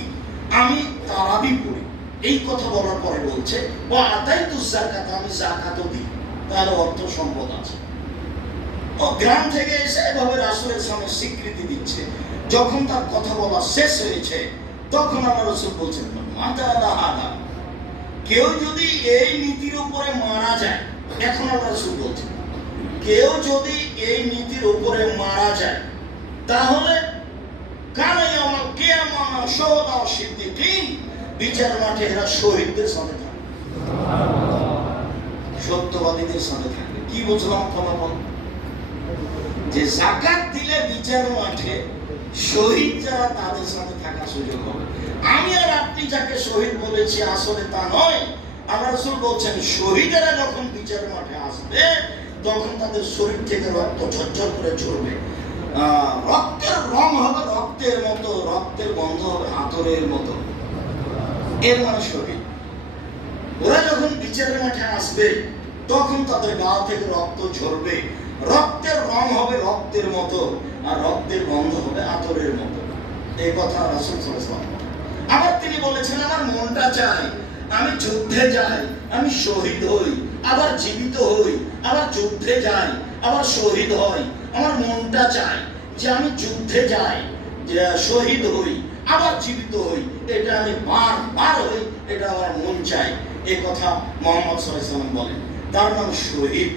আমি তারাবি পড়ি। এই কথা বলার পরে বলছে ও আতাইতুজ যাকাত, আমি যাকাতও দিই। তার অর্থ সম্পদ আছে। ও গ্রাম থেকে এসে এভাবে রাসূলের সামনে স্বীকৃতি দিচ্ছে। যখন তার কথা বলা শেষ হয়েছে তখন আল্লাহ রাসূল বলছেন মাতা আল্লাহ আদা, কেউ যদি এই নীতির উপরে মারা যায়, এখন আল্লাহ রাসূল বলছেন কেউ যদি এই নীতির উপরে মারা যায় তাহলে কানা ইয়াউমাল কিয়ামা শুহাদা ও সিদ্দিকিন, বিচার মাঠে এরা শহীদদের সাথে থাকবে, সত্যবাদীদের সাথে থাকবে। কি বুঝলাম কথা বল? যে যাকাত দিলে বিচার মাঠে শহীদ যারা তাদের সাথে থাকার সুযোগ হবে। আমি আর আপনি যাকে শহীদ বলেছি আসলে তা নয়। আল্লাহ রাসূল বলছেন শহীদেরা যখন বিচার মাঠে আসবে তখন তাদের শরীর থেকে রক্ত ঝরঝর করে ঝরবে, রক্তের রং হবে রক্তের মতো, রক্তের গন্ধ হবে আতরের মতো। এর মানে শহীদ। ওরা যখন বিচারের মাঠে আসবে তখন তাদের গা থেকে রক্ত ঝরবে, রক্তের রং হবে রক্তের মতো, আর রক্তের গন্ধ হবে আতরের মতো। এই কথা রাসূল সাল্লাল্লাহু আলাইহি ওয়াসাল্লাম। আবার তিনি বলেছেন আমার মনটা চাই আমি যুদ্ধে যাই, আমি শহীদ হই, আবার জীবিত হই, আবার যুদ্ধে যাই, আবার শহীদ হই। আমার মনটা চাই যে আমি যুদ্ধে যাই, যে শহীদ হই, আবার জীবিত হই, এটা আমি বারবার হই, এটা আমার মন চাই। এই কথা মুহাম্মদ সাল্লাল্লাহু আলাইহি ওয়াসাল্লাম বলেন। তার নাম শহীদ।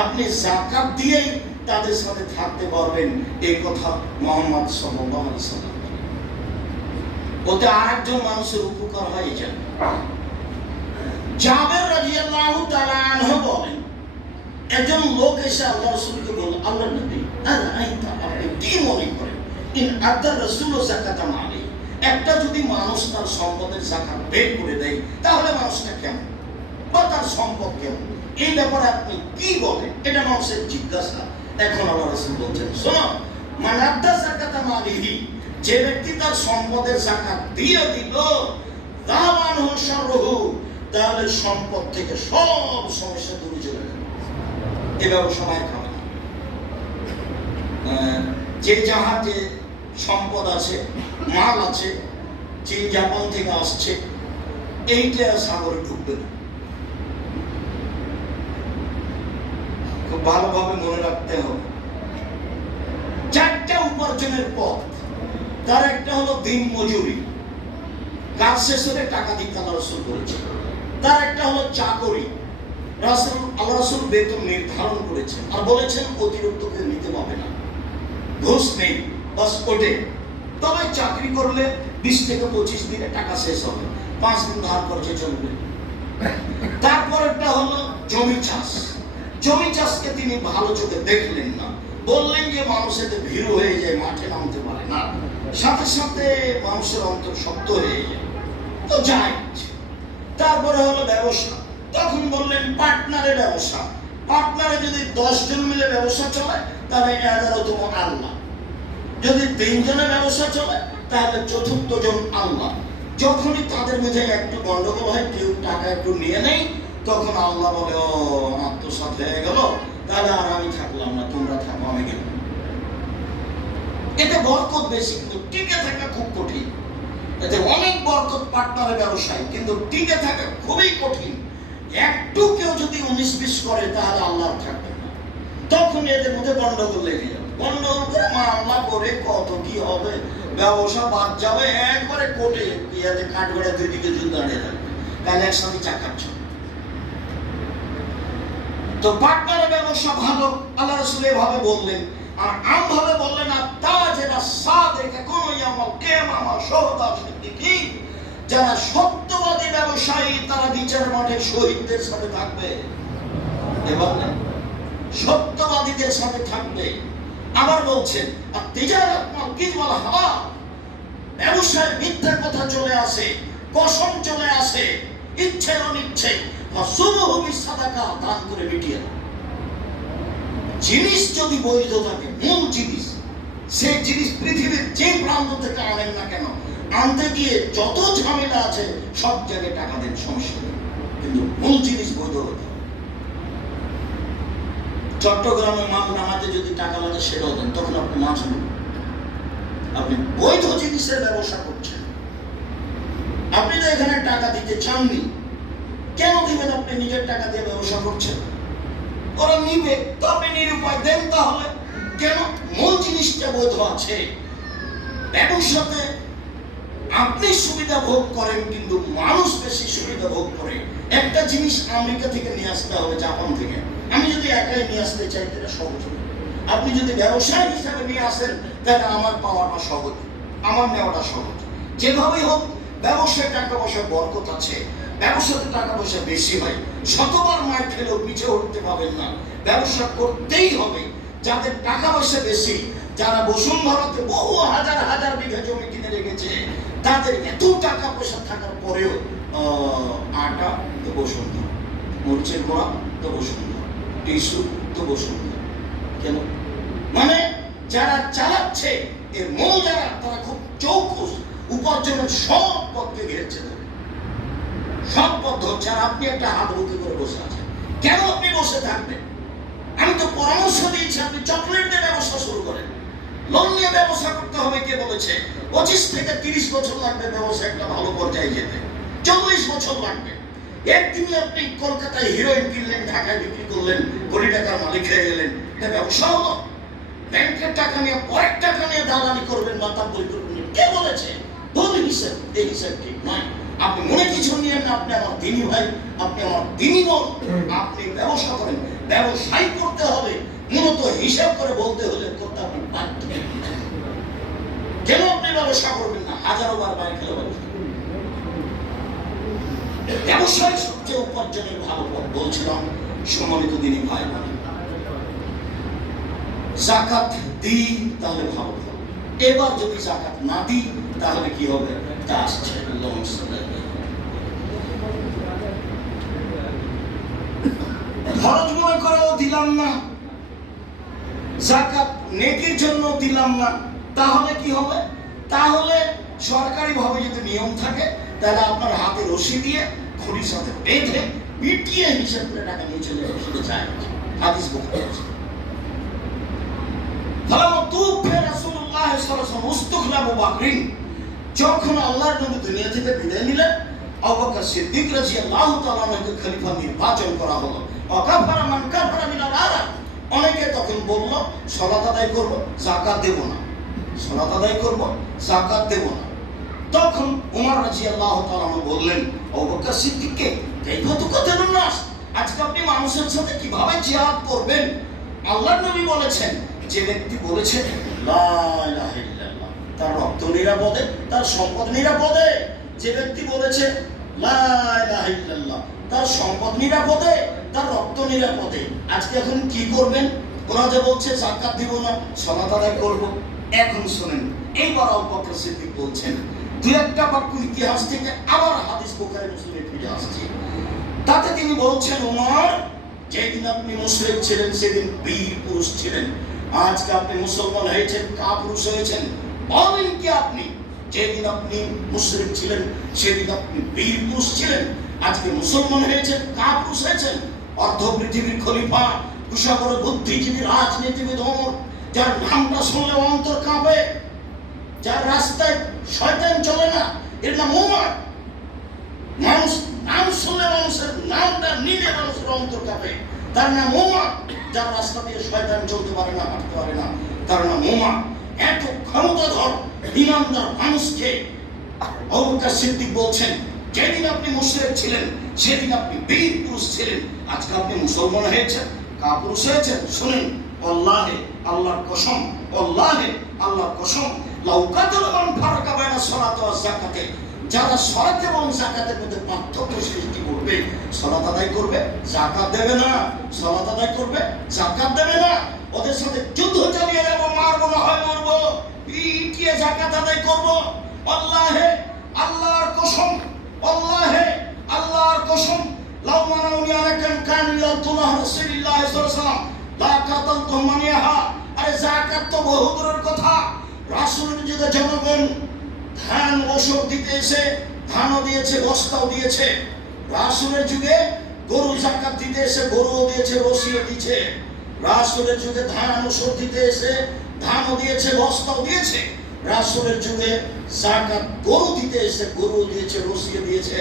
আপনি যাকাত দিয়েই তাদের সাথে থাকতে পারবেন, এই কথা মুহাম্মদ সাল্লাল্লাহু আলাইহি ওয়াসাল্লাম। ওতে আরেকজন মানুষের উপকার হয়ে যায়। জাবের রাদিয়াল্লাহু তাআলা আনহু বলেন একজন লোক এসে আল্লাহ রাসূলকে বলল, আল্লাহর নবী আরাইতা, আপনি কি মনে করেন ইন আদা রাসূল যাকাতা মালি, একটা যদি মানুষ তার সম্পদের যাকাত বের করে দেয় তাহলে মানুষটা কেমন বা তার সম্পদ কেমন, এই ব্যাপারে আপনি কি বলেন? এটা মানুষের জিজ্ঞাসা। এখন আল্লাহ রাসূল বলছেন শোনো, মান আদা যাকাতা মালিহি, যে ব্যক্তি তার সম্পদের যাকাত দিয়ে দিল দামানহু শাররুহু, তাহলে সম্পদ থেকে সব সমস্যা দূরে চলে গেল। এভাবে সময় খাবে না। যে জাহাজে সম্পদ আছে, মাল আছে, চীন জাপান থেকে আসছে, এইটা সাগরে ঢুকবে না। খুব ভালোভাবে মনে রাখতে হবে। 4টা উপার্জনের পথ। তার একটা হলো দিন মজুরি, কাজ শেষ হলে টাকা দিতে আল্লাহ রাসূল বলেছেন। তার একটা হলো চাকরি, আল্লাহ রাসূল বেতন নির্ধারণ করেছেন আর বলেছেন অতিরিক্ত কেউ নিতে পাবে না, ঘুষ নেই, বাস ওঠে। তবে চাকরি করলে 20 থেকে 25 দিনে টাকা শেষ হবে, 5 দিন ধার করছে চলবে। তারপর একটা হলো জমি চাষ। জমি চাষকে তিনি ভালো চোখে দেখলেন না, বললেন যে মানুষের ভীরু হয়ে যায়, মাঠে নামতে পারে না, সাথে সাথে মানুষের অন্তর শক্ত হয়ে যায়, তো যায়। তারপরে হলো ব্যবসা, তখন বললেন পার্টনারের ব্যবসা। পার্টনারে যদি 10 জন মিলে ব্যবসা চলায় তাহলে 11তম আল্লাহ, যদি 3 জনের ব্যবসা চলে তাহলে 4র্থ জন আল্লাহ। যখনই তাদের মধ্যে একটু গন্ডগোল হয়, কেউ টাকা একটু নিয়ে নেই, তখন আল্লাহ বলে ও আত্মসাৎ হয়ে গেল, তাহলে আর আমি থাকলাম না, তোমরা থাকো, আমি গেলাম। এতে বরকত বেশি, কিন্তু টিকে থাকা খুব কঠিন। এতে অনেক বরকত পার্টনারের ব্যবসায়, কিন্তু টিকে থাকা খুবই কঠিন। একটু কেউ যদি 19-20 করে তাহলে আল্লাহ থাকবে না, তখন এদের মধ্যে গন্ডগোল লেগে যাবে। গন্ডগোল করে মামলা করে কত কি হবে, ব্যবসা বাদ যাবে, একবারে কোর্টে ইয়াতে কাঠগড়া দুইদিকে যুদ্ধ দাঁড়িয়ে থাকবে, তাহলে একসাথে চাকাচ্ছ। তো পার্টনারের ব্যবসা ভালো, আল্লাহ রাসূল এভাবে বললেন। আর আমভাবে বললেন আর তাজেরা সাদেক কোন ইয়ামাল কিয়ামা শুহাদা সিদ্দিকিন, যারা সত্যবাদী ব্যবসায়ী তারা বিচার মাঠে শহীদদের সাথে থাকবে। এবার সত্যবাদীদের সাথে থাকবে। আবার বলছেন আর তিজারাত মার্কিজ ওয়াল হাওয়া, ব্যবসায় মিথ্যা কথা চলে আসে, কসম চলে আসে, ইচ্ছে অনিচ্ছে, ফাসুবহু বিসাদাকা, দান করে মিটিয়ে দাও। জিনিস যদি বৈধ থাকে, মূল জিনিস, সেই জিনিস পৃথিবীর যে প্রান্ত থেকে আনেন না কেন, আনতে গিয়ে যত ঝামেলা আছে সব জায়গায় টাকা দেন, সমস্যা নেই, কিন্তু মূল জিনিস বৈধ হতে হবে। চট্টগ্রামে মাছ নামাতে যদি টাকা লাগে সেটাও দেন, তখন আপনি মাছ নেন। আপনি বৈধ জিনিসের ব্যবসা করছেন, আপনি তো এখানে টাকা দিতে চাননি, কেন দিবেন? আপনি নিজের টাকা দিয়ে ব্যবসা করছেন, ওরা নিবে তো আপনি নিরুপায় দেন। তাহলে কেন? মূল জিনিসটা বৈধ আছে। ব্যবসাতে আপনি সুবিধা ভোগ করেন, কিন্তু মানুষ বেশি সুবিধা ভোগ করে। একটা জিনিস আমেরিকা থেকে নিয়ে আসতে হবে, জাপান থেকে, আমি যদি একাই নিয়ে আসতে চাই তাহলে সহজ হবে। আপনি যদি ব্যবসায় হিসাবে নিয়ে আসেন তাহলে আমার পাওয়াটা সহজ, আমার নেওয়াটা সহজ। যেভাবেই হোক ব্যবসায় টাকা পয়সা বরকত আছে, ব্যবসাতে টাকা পয়সা বেশি হয়। শতবার মার খেলেও পিছে উঠতে পাবেন না, ব্যবসা করতেই হবে। যাদের টাকা পয়সা বেশি, যারা বসুন্ধরাতে বহু হাজার হাজার বিঘা জমি কিনে রেখেছে, তাদের এত টাকা পয়সা থাকার পরেও আটা তো বসুন্ধরা, মরিচের গোড়া তো বসুন্ধরা, টিস্যু তো বসুন্ধরা। কেন? মানে যারা চালাচ্ছে এর মূল যারা, তারা খুব চৌখুস, উপার্জনের সব পথকে ঘিরেছে, সব পথ ধরছে। আর আপনি একটা হাত বুকে করে বসে আছেন, কেন আপনি বসে থাকবেন? আমি তো পরামর্শ দিয়েছি আপনি চকলেট দিয়ে ব্যবসা শুরু করেন, লোন নিয়ে ব্যবসা করতে হবে। কে বলেছে? 25 থেকে 30 বছর লাগবে ব্যবসা একটা ভালো পর্যায়ে যেতে, 40 বছর লাগবে। একদিনে আপনি কলকাতায় হিরোইন কিনলেন, ঢাকায় বিক্রি করলেন, কোটি টাকার মালিক হয়ে গেলেন, এটা ব্যবসা হলো? ব্যাংকের টাকা নিয়ে, পরের টাকা নিয়ে দালালি করবেন, মাথা বই করবেন, কে বলেছে? ভুল হিসেব, এই হিসাব ঠিক নয়। আপনি মনে কিছু নিয়েন না, আপনি আমার দিনী ভাই, আপনি আমার দিনী বোন, আপনি ব্যবসা করেন, ব্যবসায় করতে হবে, মূলত হিসাব করে বলতে হলে করতে আপনি বাধ্য। কেন আপনি ব্যবসা করবেন না? হাজারো বার বাইরে খেলে ব্যবসা, ব্যবসায় সবচেয়ে উপার্জনের ভালো পথ বলছিলাম। সম্মানিত দিনী ভাই, যাকাত দিই তাহলে ভালো ফল। এবার যদি যাকাত না দিই তাহলে কি হবে? তা আসছে, খরচ মনে করেও দিলাম না, যাকাত নেকির জন্য দিলাম না, তাহলে কি হবে? তাহলে সরকারি ভাবে যদি নিয়ম থাকে, তাহলে আপনার হাতে রশি দিয়ে খুঁড়ির সাথে বেঁধে পিটিয়ে হিসাব করে টাকা নিয়ে চলে যায়। হাদিস বুখারী আছে। যখন আল্লাহর নবী দুনিয়া থেকে বিদায় নিলেন, আবু বকর সিদ্দিক রাদিয়াল্লাহু তাআলা আনহুকে খলিফা নির্বাচন করা হলো। ওয়াকাফারা মান কাফারা মিনাল আরাব। অনেকে তখন বলল সালাত আদায় করব, যাকাত দেব না, সালাত আদায় করব, যাকাত দেব না। তখন ওমর রাদিয়াল্লাহু তাআলা বললেন আবু বকর সিদ্দিককে, কাইফা তুকাতিলুন নাস, আজকে আপনি মানুষের সাথে কিভাবে জিহাদ করবেন? আল্লাহর নবী বলেছেন, যে ব্যক্তি বলেছে লা ইলাহা ইল্লাল্লাহ, তার রক্ত নিরাপদে, তার সম্পদ নিরাপদে। যে ব্যক্তি বলেছে লা ইলাহা ইল্লাল্লাহ, তার সম্পদ নিরাপদে, তার রক্ত নিরাপদে। আজকে এখন কি করবেন? ওরা যে বলছে যাকাত দিব না, সালাত আদায় করব। এখন শুনেন, এইবার আবু বকর সিদ্দিক বলছেন, দুই একটা বাক্য ইতিহাস থেকে আবার হাদিস বুখারী মুসলিমে ফিরে আসছে। তাতে তিনি বলছেন, ওমর, যেদিন আপনি মুশরিক ছিলেন সেদিন বীর পুরুষ ছিলেন, আজকে আপনি মুসলমান হয়েছেন, কাপুরুষ হয়েছেন। বলেন কি আপনি? যেদিন আপনি মুশরিক ছিলেন সেদিন আপনি বীর পুরুষ ছিলেন, আজকে মুসলমান হয়েছেন, কাপুরুষ হয়েছেন। অর্ধ পৃথিবীর খলিফা, কুশাগর বুদ্ধিজীবী, রাজনীতিবিদ ওমর, যার নামটা শুনলে অন্তর কাঁপে, যার রাস্তায় শয়তান চলে না, এর নাম ওমর। মানুষ নাম শুনলে মানুষের নামটা নিলে মানুষের অন্তর কাঁপে, তার নাম ওমর। যার রাস্তা দিয়ে শয়তান চলতে পারে না, হাঁটতে পারে না, তার নাম ওমর। এত ক্ষমতাধর ইমানদার মানুষকে আবু বকর সিদ্দিক বলছেন, যেদিন আপনি মুশরিক ছিলেন সেদিন আপনি বীর পুরুষ ছিলেন, আজকে আপনি মুসলমান হয়েছেন, কাপুরুষ হয়েছেন। শুনেন, আল্লাহে, আল্লাহর কসম, আল্লাহে, আল্লাহর কসম, লাউ কাতালা মান ফারাকা বাইনা সালাত ওয়া যাকাতে, যারা সালাত এবং যাকাতের মধ্যে পার্থক্য সৃষ্টি করবে, সালাত আদায় করবে, যাকাত দেবে না, সালাত আদায় করবে, যাকাত দেবে না, ওদের সাথে যুদ্ধ চালিয়ে যাবো, মারবো না হয় মরবো, পিটিয়ে যাকাত আদায় করবো। আল্লাহে, আল্লাহর কসম, আল্লাহে, আল্লাহর কসম, লাউ মানাউনি আলাকান কানু ইয়াতুল্লাহ রাসূলুল্লাহ সাল্লাল্লাহু আলাইহি ওয়াসাল্লাম লা কাতালতুহুম মানিয়াহা। আরে যাকাত তো বহু দূরের কথা, রাসূলের যুগে জনগণ ধান ওষুধ দিতে এসে ধানও দিয়েছে, বস্তাও দিয়েছে। রাসূলের যুগে গরু যাকাত দিতে এসে গরুও দিয়েছে, রশিও দিয়েছে। রাসূলের যুগে ধান ওষুধ দিতে এসে ধানও দিয়েছে, বস্তাও দিয়েছে। রাসূলের যুগে যাকাত গরু দিতে এসে গরুও দিয়েছে, রশিও দিয়েছে।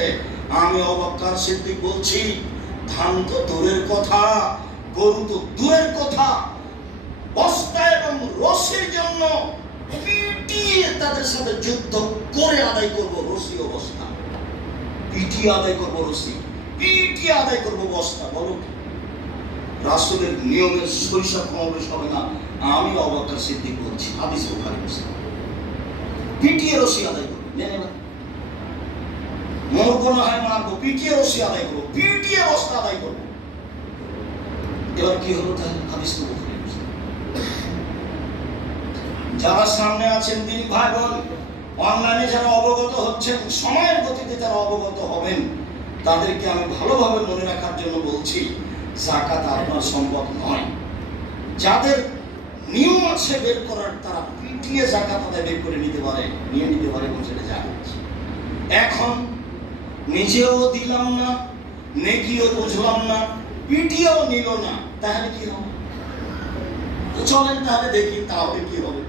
আমি আবু বকর সিদ্দিক বলছি, ধান তো দূরের কথা, গরু তো দূরের কথা, বস্তা এবং রশির জন্য পিটিয়ে তাদের সাথে যুদ্ধ করে আদায় করব রশি ও বস্তা। পিটিয়ে আদায় করব রশি, পিটিয়ে আদায় করব বস্তা। বলো রাসূলের নিয়মের সরিষা কমাবেশ হবে না। আমি আবু বকর সিদ্দিক বলছি, হাদিস বুখারী মুসলিম। পিটিয়ে রশি আদায় করব, মেনে না মরবো না হয় মারবো, পিটিয়ে রশি আদায় করবো, পিটিয়ে বস্তা আদায় করবো। এবার কি হলো তাহলে? হাদিস তো বুখারী মুসলিম। যারা সামনে আছেন তিনি ভাই বোন, অনলাইনে যারা অবগত হচ্ছেন, সময়ের গতিতে যারা অবগত হবেন, তাদেরকে আমি ভালোভাবে মনে রাখার জন্য বলছি, যাকাত আপনার সম্পদ নয়। যাদের নিয়ম আছে বের করার, তারা পিটিয়ে যাকাত আদায় বের করে নিতে পারে, নিয়ে নিতে পারে, এবং সেটা জায়েজ। এখন নিজেও দিলাম না, নেকিও বুঝলাম না, পিটিয়েও নিল না, তাহলে কি হবে? চলেন তাহলে দেখি তাহলে কি হবে।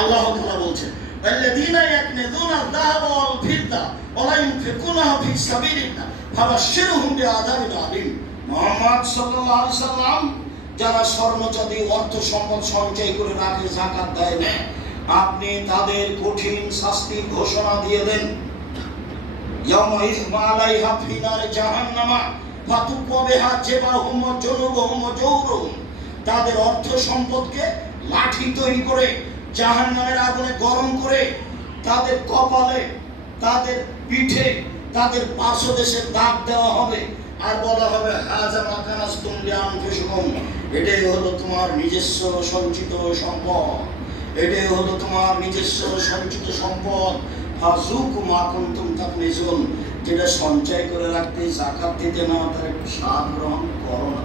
আল্লাহ তাআলা বলছেন, আল্লাযীনা ইয়াকনিজুনা আয-যাহাবা ওয়াল ফিদ্দা ওয়া লা ইউনফিকুনাহা ফি সাবিলিল্লাহ ফাবাশশিরহুম বিআযাবিন আলীম। মুহাম্মদ সাল্লাল্লাহু আলাইহি সাল্লাম যারা স্বর্ণচাঁদি অর্থ সম্পদ সঞ্চয় করে রাখে, যাকাত দেয় না, আপনি তাদের কঠিন শাস্তির ঘোষণা দিয়ে দেন। ইয়াউমা ইযমা আলাইহা ফি নারি জাহান্নামা ফাতুক্বা বিহা জিবাহুম ওয়া জুনুবুহুম ওয়া জুহুরুহুম। তাদের অর্থ সম্পদকে লাঠি তৈরি করে জাহান্নামের আগুনে গরম করে তাদের কপালে, তাদের পিঠে, তাদের পার্শ্বদেশে দাগ দেওয়া হবে, আর বলা হবে হাযা মা কানাসতুম লিআনফুসিকুম। এটাই হলো তোমার নিজস্ব সঞ্চিত সম্পদ, এটাই হলো তোমার নিজস্ব সঞ্চিত সম্পদ। ফাযুকু মা কুনতুম তাকনিজুন। যেটা সঞ্চয় করে রাখতে, যাকাত দিতে না, তার একটু স্বাদ গ্রহণ করো না,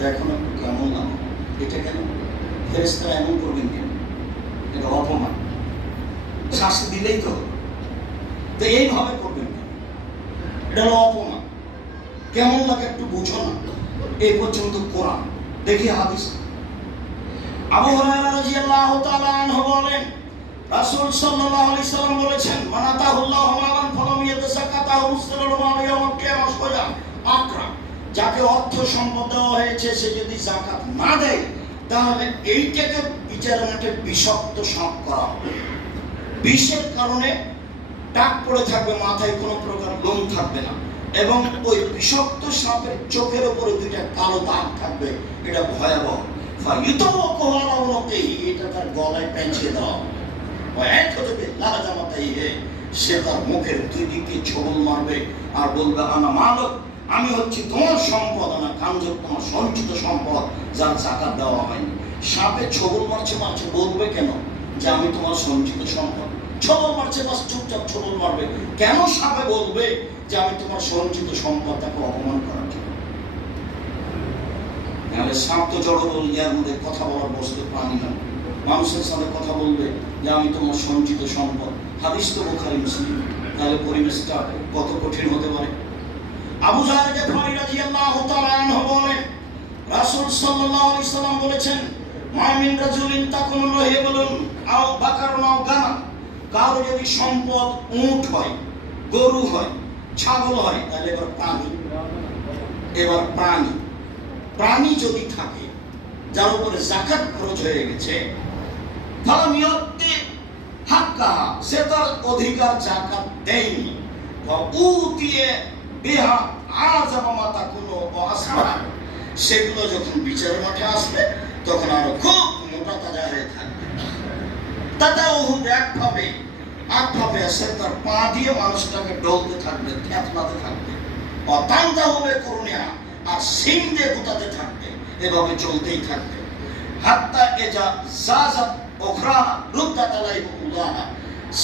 দেখো না কেমন লাগে। এটা কেন? ফেরেশতারা এমন করবেন কেন? এটা অপমান, শাস্তি দিলেই তো এইভাবে করবেন কেন? এটা হলো অপমান। কেমন লাগে একটু বুঝো না। এই পর্যন্ত কোরআন। দেখি হাদিস। আবু হুরায়রা রাদিয়াল্লাহু তাআলা আনহু বলেন, রাসূল সাল্লাল্লাহু আলাইহি সাল্লাম বলেছেন, মানাতাহুল্লাহু মালান ফালাম ইয়াতাসাক্কাতাহু মুসলিমুল ইয়াউমাল কিয়ামাহ সোজা আকরা। যাকে অর্থ সম্পদ দেওয়া হয়েছে, সে যদি যাকাত না দেয়, তাহলে এইটাকে বিচার মাঠে বিষাক্ত সাপ করা হবে। বিষের কারণে টাক পড়ে থাকবে, মাথায় কোনো প্রকার লোম থাকবে না, এবং ওই বিষাক্ত সাপের চোখের উপরে দুইটা কালো দাগ থাকবে। এটা ভয়াবহ। এটা তার গলায় পেঁচিয়ে দেওয়া হবে। সে তার মুখের দুই দিকে ছোবল মারবে আর বলবে, আনা মালক, আমি হচ্ছি তোমার সম্পদ, আনা কানজুক, তোমার সঞ্চিত সম্পদ, যার যাকাত দেওয়া হয়নি। সাপে ছোবল মারছে, বলবে কেন যে আমি তোমার সঞ্চিত সম্পদ? ছোবল মারছে, বাস চুপচাপ ছোবল মারবে। কেন সাপে বলবে যে আমি তোমার সঞ্চিত সম্পদ? তাকে অপমান করার জন্য। নাহলে সাপ তো জড় বল, ইয়ার মধ্যে কথা বলার বস্তু প্রাণী না। মানুষের সাথে কথা বলবে যে আমি তোমার সঞ্চিত সম্পদ। হাদিস তো বুখারী মুসলিম। তাহলে পরিবেশটা কত কঠিন হতে পারে। আবু যার গিফারী রাদিয়াল্লাহু তাআলা আনহু বলেন, রাসূল সাল্লাল্লাহু আলাইহি সাল্লাম বলেছেন, মা মিন রাজুলিন তাকুনু লাহু ইবলুন আও বাকারুন আও গানা। কারো যদি সম্পদ উট হয়, গরু হয়, ছাগল হয়, তাহলে এবার প্রাণী যদি থাকে যার উপরে যাকাত খরচ হয়ে গেছে, ফালাম ইউতি হাক্কাহা, সে তার অধিকার যাকাত দেয়নি, ওয়া উতিয়ে বিহা আযাবা মা তাকুনু ওয়া আসফা। সেগুলো যখন বিচার মাঠে আসবে, তখন আরো খুব মোটা তাজা হয়ে থাকবে। তাতাউহু একভাবে সে তার পা দিয়ে মানুষটাকে ডলতে থাকবে, থেতলাতে থাকবে। অতান্দা হবে করুণিয়া, আর সিং দিয়ে গুতাতে থাকবে। এভাবে চলতেই থাকবে। হাত্তা এজা জাজাত উখরা রুদ্দাত আলাইহিমুল্লাহ,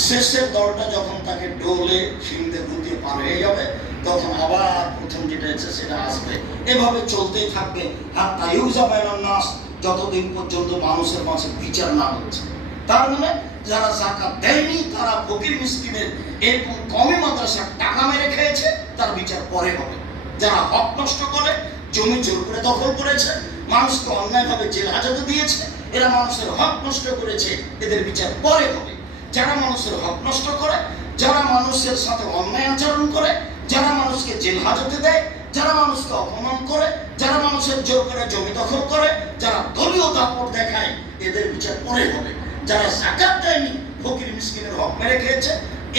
শেষের দলটা যখন তাকে ডোলে সিংহে গুটিয়ে পার হয়ে যাবে, তখন আবার প্রথম যেটা আছে সেটা আসবে। এভাবে চলতেই থাকবে হাত্তা ইউজা বাইনান নাস, যতদিন পর্যন্ত মানুষের মাঝে বিচার না হচ্ছে। তার মানে যারা যাকাত দেয়নি, তারা ফকির মিসকিনের এরকম কমে মাদ্রাসার টাকা মেরে খেয়েছে, তার বিচার পরে হবে। যারা হক নষ্ট করে, জমি জোর করে দখল করেছে, মানুষকে অন্যায়ভাবে জেল হাজতে দিয়েছে, এরা মানুষের হক নষ্ট করেছে, এদের বিচার পরে হবে। যারা মানুষের হক নষ্ট করে, যারা মানুষের সাথে অন্যায় আচরণ করে, যারা মানুষকে জেল হাজতে দেয়, যারা মানুষকে অপমান করে, যারা মানুষের জোর করে জমি দখল করে, যারা দলীয় দাপট দেখায়, এদের বিচার পরে হবে। যারা যাকাত দেয়নি, ফকির মিসকিনের হক মেরে খেয়েছে,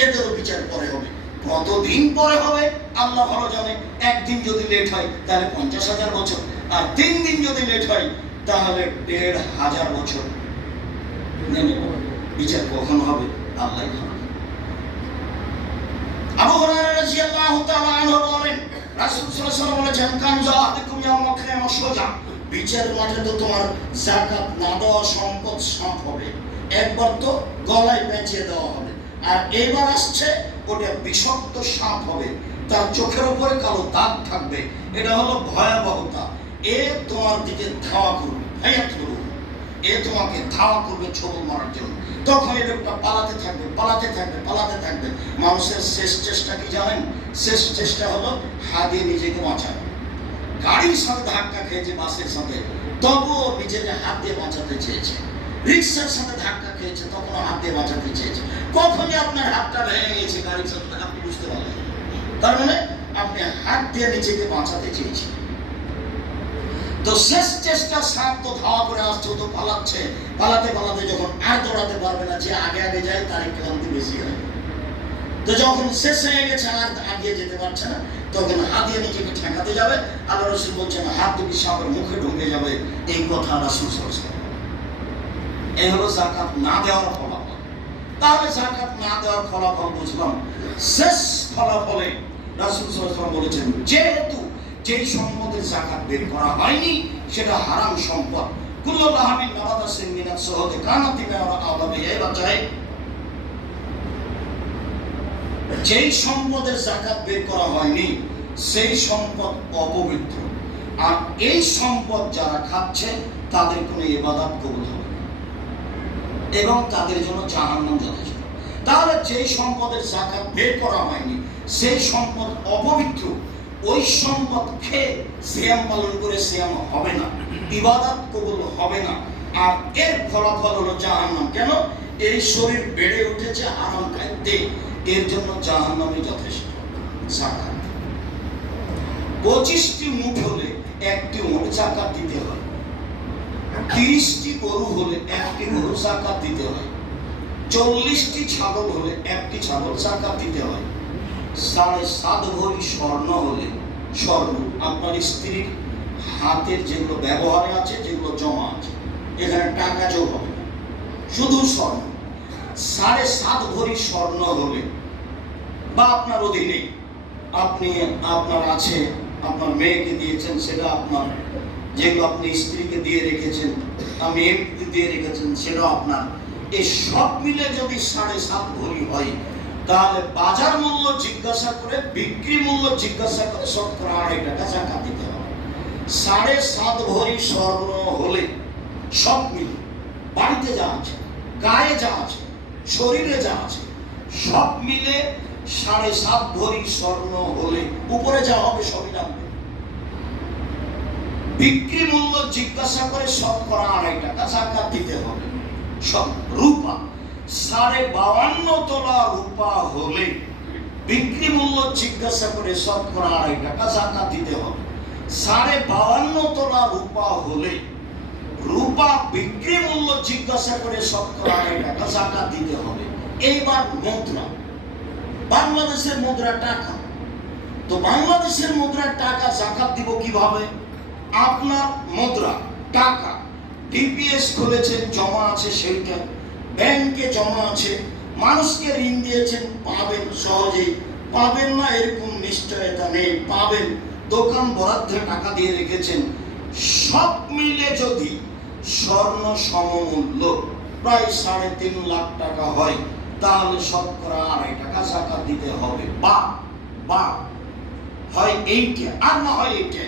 এদেরও বিচার পরে হবে। কতদিন পরে হবে আল্লাহ ভালো জানে। একদিন যদি লেট হয় তাহলে 50,000 বছর, আর 3 দিন যদি লেট হয় তাহলে 1,500 বছর। বিচার কখন হবে আল্লাহ ভালো। আবু হুরায়রা রাদিয়াল্লাহু তাআলা আনহু বলেন, রাসূল সাল্লাল্লাহু আলাইহি ওয়াসাল্লাম বলেছেন, কান যাআতুকুম ইয়াউমা কিয়ামা সুজা, বিচার মাঠে তো তোমার যাকাত না দেওয়া সম্পদ সাপ হবে, একবার তো গলায় পেঁচিয়ে দেওয়া হবে, আর এবার আসছে ওটা বিষাক্ত সাপ হবে, তার চোখের উপরে কালো দাগ থাকবে। এটা হলো ভয়াবহতা। এ তোমার দিকে ধাওয়া করবে, হায়াত করবে, এ তোমাকে ধাওয়া করবে ছবল মারার জন্য। তখন এই লোকটা পালাতে থাকবে, পালাতে থাকবে, পালাতে থাকবে। মানুষের শেষ চেষ্টা কি জানেন? শেষ চেষ্টা হলো হাত দিয়ে নিজেকে বাঁচানো। গাড়ির সাথে ধাক্কা খেয়েছে, বাসের সাথে, তবুও নিজেকে হাত দিয়ে বাঁচাতে চেয়েছে। রিক্সার সাথে ধাক্কা খেয়েছে, তখন হাত দিয়ে বাঁচাতে চেয়েছে। কখনই আপনার হাতটা ভেঙে গেছে গাড়ির সাথে, আপনি বুঝতে পারলেন। তার মানে আপনি হাত দিয়ে নিজেকে বাঁচাতে চেয়েছেন। তো শেষ চেষ্টা, সাপ তো ধাওয়া করে আসছে, তো পালাচ্ছে, পালাতে পালাতে যখন আর দৌড়াতে পারবে না, যে আগে আগে যায় তারই ক্লান্তি বেশি হয়। তো যখন শেষ হয়ে গেছে, আর আগিয়ে যেতে পারছে না, তখন হাত দিয়ে নিজেকে ঠেকাতে যাবে। আল্লাহ রাসূল বলছেন, হাত দুটি সাপের মুখে ঢুকে যাবে। এই কথা রাসূল সাল্লাল্লাহু আলাইহি ওয়াসাল্লাম। এই হলো যাকাত না দেওয়ার ফলাফল। তাহলে যাকাত না দেওয়ার ফলাফল বুঝলাম। শেষ ফলাফলে রাসূল সাল্লাল্লাহু আলাইহি ওয়াসাল্লাম বলেছেন, যেহেতু যেই সম্পদের যাকাত বের করা হয়নি সেটা হারাম সম্পদ। কুল্লু লাহমিন নাবাতাসিন মিনাস সুহুদি কানাত মিনাল আদাবি, এই বাচ্চাই যেই সম্পদের যাকাত বের করা হয়নি সেই সম্পদ অপবিত্র, আর এই সম্পদ যারা খাচ্ছে তাদের কোনো ইবাদত কবুল হবে না এবং তাদের জন্য জাহান্নাম যথেষ্ট। তাহলে যেই সম্পদের যাকাত বের করা হয়নি সেই সম্পদ অপবিত্র, ওই সম্পদ খেয়ে সিয়াম পালন করে সিয়াম হবে না, ইবাদত কবুল হবে না, আর এর ফলাফল হলো জাহান্নাম। কেন? এই শরীর বেড়ে উঠেছে হারাম খাদ্যে, এর জন্য জাহান্নামই যথেষ্ট। যাকাত 25টি মুঠ হলে 1টি মুঠ যাকাত দিতে হয়, 30টি গরু হলে 1টি গরু যাকাত দিতে হয়, 40টি ছাগল হলে 1টি ছাগল যাকাত দিতে হয়, 7.5 ভরি স্বর্ণ হলে, স্বর্ণ আপনার স্ত্রীর হাতের যেগুলো ব্যবহারে আছে, যেগুলো জমা আছে, এখানে টাকা যোগ হবে না, শুধু স্বর্ণ, 7.5 ভরি স্বর্ণ হলে, বা আপনার অধীনে আপনি আপনার আছে, আপনার মেয়েকে দিয়েছেন, সেটা আপনার, যেগুলো আপনি স্ত্রীকে দিয়ে রেখেছেন, আমি এমপিকে দিয়ে রেখেছেন, সেটা আপনার, এই সব মিলে যদি 7.5 ভরি হয়, তাহলে বাজার মূল্য জিজ্ঞাসা করে, বিক্রি মূল্য জিজ্ঞাসা করে শতকরা 2.5 টাকা যাকাত দিতে হবে। 7.5 ভরি স্বর্ণ হলে সব মিলে, বাড়িতে যা আছে, গায়ে যা আছে, শরীরে যা আছে, সব মিলে 7.5 ভরি স্বর্ণ হলে উপরে যা হবে সবই লাগবে। বিক্রি মূল্য জিজ্ঞাসা করে শতকরা 2.5 টাকা যাকাত দিতে হবে। সব রূপা 52.5 তোলা রূপা হলে বিক্রি মূল্য জিজ্ঞাসা করে শতকরা 2.5 টাকা যাকাত দিতে হবে। 52.5 তোলা রূপা হলে রূপা বিক্রি মূল্য জিজ্ঞাসা করে শতকরা 2.5 টাকা যাকাত দিতে হবে। এইবার মুদ্রা, বাংলাদেশের মুদ্রা টাকা, তো বাংলাদেশের মুদ্রার টাকা যাকাত দিব কিভাবে? আপনার মুদ্রা টাকা ডিপিএস খুলেছেন, জমা আছে, সেইটা ব্যাংকে জমা আছে, মানুষকে ঋণ দিয়েছেন, পাবেন, সহজেই পাবেন না এরকম নিশ্চয়তা নেই, পাবেন, দোকান বরাদ্দে টাকা দিয়ে রেখেছেন, সব মিলে যদি স্বর্ণ সমমূল্য প্রায় 3.5 লাখ টাকা হয়, তাহলে শতকরা 2.5 টাকা যাকাত দিতে হবে। বা হয় এইটা আর না হয় এইটা।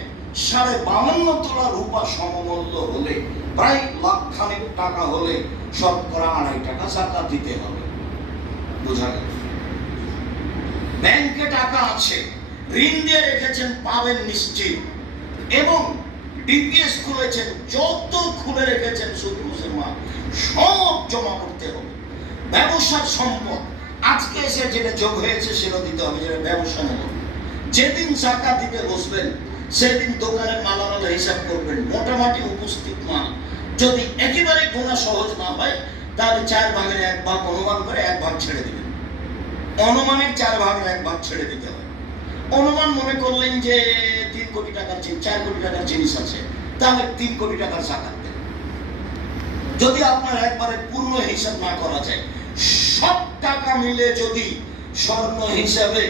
52.5 তোলা রূপা সমমূল্য হলে প্রায় লাখখানেক টাকা হলে শতকরা 2.5 টাকা যাকাত দিতে হবে। বোঝা গেল? ব্যাংকে টাকা আছে, ঋণ দিয়ে রেখেছেন, পাবেন নিশ্চিত, এবং ডিপিএস খুলেছেন, যত খুলে রেখেছেন সুদ ঘুষের মাল সব জমা করতে হবে। ব্যবসার সম্পদ আজকে এসে যেটা যোগ হয়েছে সেটা দিতে হবে, যেটা ব্যবসা মূলক। যেদিন যাকাত দিতে বসবেন সেদিন দোকানের মালামাল হিসাব করবেন, মোটামুটি উপস্থিত মাল। যদি একেবারে গোনা সহজ না হয় তাহলে 4 ভাগের 1 ভাগ অনুমান করে 1 ভাগ ছেড়ে দিবেন। অনুমানের 4 ভাগের 1 ভাগ ছেড়ে দিতে হবে। অনুমান মনে করলেন যে 3 কোটি টাকার 4 কোটি টাকার জিনিস আছে, তাহলে 3 কোটি টাকার যাকাত দেন। যদি আপনার একবারে পূর্ণ হিসাব না করা যায়, সব টাকা মিলে যদি স্বর্ণ হিসাবে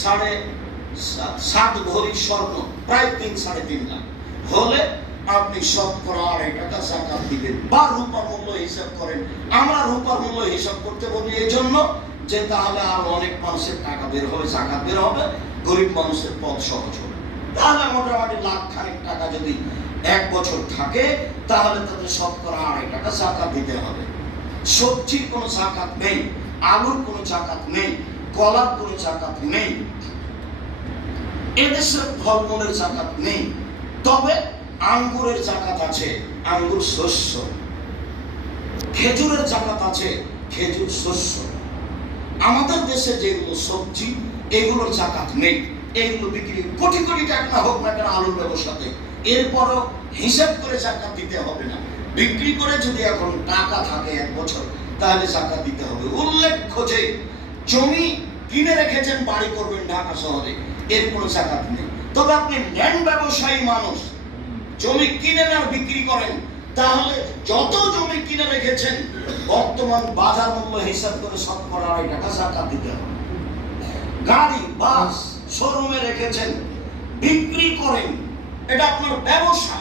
7.5 ভরি স্বর্ণ প্রায় 3-3.5 লাখ হলে আপনি শতকরা 2.5 টাকা যাকাত দিবেন। বা রূপার মূল্য হিসাব করেন। আমরা রূপার মূল্য হিসাব করতে বলি এই জন্য যে তাহলে আর অনেক মানুষের টাকা বের হবে, যাকাত বের হবে, গরিব মানুষের পথ সহজ হবে। তাহলে মোটামুটি লাখখানেক টাকা যদি 1 বছর থাকে তাহলে তাদের শতকরা 2.5 টাকা যাকাত দিতে হবে। সবজির কোনো যাকাত নেই, আলুর কোনো যাকাত নেই, কলার কোনো যাকাত নেই, এদেশের ফলমূলের যাকাত নেই। তবে আঙ্গুরের যাকাত আছে, আঙ্গুর শস্য। খেজুরের যাকাত আছে, খেজুর শস্য। আমাদের দেশে যেগুলো সবজি এগুলোর যাকাত নেই। এগুলো বিক্রি কোটি কোটি টাকা হোক না কেন আলুর ব্যবসাতে, এরপরও হিসাব করে যাকাত দিতে হবে না। বিক্রি করে যদি এখন টাকা থাকে 1 বছর তাহলে যাকাত দিতে হবে। উল্লেখ্য যে জমি কিনে রেখেছেন, বাড়ি করবেন ঢাকা শহরে, এর কোনো যাকাত নেই। তবে আপনি ল্যান্ড ব্যবসায়ী মানুষ, জমি কিনেন আর বিক্রি করেন, তাহলে যত জমি কিনে রেখেছেন বর্তমান বাজার মূল্য হিসাব করে শতকরা 2.5 টাকা যাকাত দিতে হবে। গাড়ি বাস শোরুমে রেখেছেন, বিক্রি করেন, এটা আপনার ব্যবসা।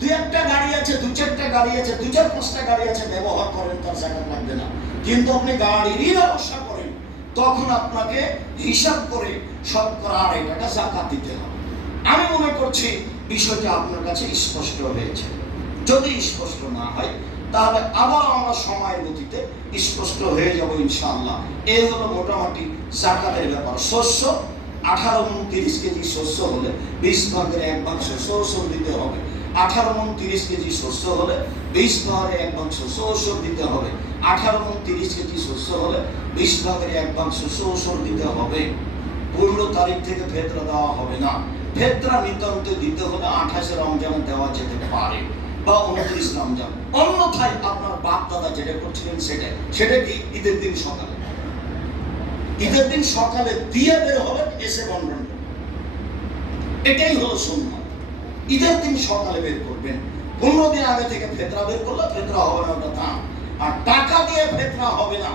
2-1টা গাড়ি আছে, 2-4টা গাড়ি আছে, 2-4-5টা গাড়ি আছে, ব্যবহার করেন, তার যাকাত লাগবে না। কিন্তু আপনি গাড়িরই ব্যবসা করেন, তখন আপনাকে হিসাব করে শতকরা 2.5 টাকা যাকাত দিতে হবে। আমি মনে করছি বিষয়টা আপনার কাছে স্পষ্ট হয়েছে। যদি স্পষ্ট না হয় তাহলে আবার আমরা সময়ের গতিতে স্পষ্ট হয়ে যাব ইনশাআল্লাহ। এই হলো মোটামুটি যাকাতের ব্যাপার। শস্য 18 মণ 30 কেজি শস্য হলে 20 ভাগের 1 ভাগ শস্য ওষুধ দিতে হবে। 18 মণ 30 কেজি শস্য হলে 20 ভাগের 1 ভাগ শস্য ওষুধ দিতে হবে। 18 মণ 30 কেজি শস্য হলে 20 ভাগের 1 ভাগ শস্য ওষুধ দিতে হবে। 15 তারিখ থেকে ফেতরা দেওয়া হবে না। ফেতরা নিতান্ত দিতে হলে 28 রমজানে দেওয়া যেতে পারে বা 29 রমজান। অন্যথায় আপনার বাপ দাদা যেটা করছিলেন সেটা কি ঈদের দিন সকালে, ঈদের দিন সকালে দিয়ে বের হবেন, এসে বন্টন করবেন। এটাই হলো সুন্নাত। ঈদের দিন সকালে বের করবেন। 15 দিন আগে থেকে ফেতরা বের করলে ফেতরা হবে না, ওটা দাম। আর টাকা দিয়ে ফেতরা হবে না।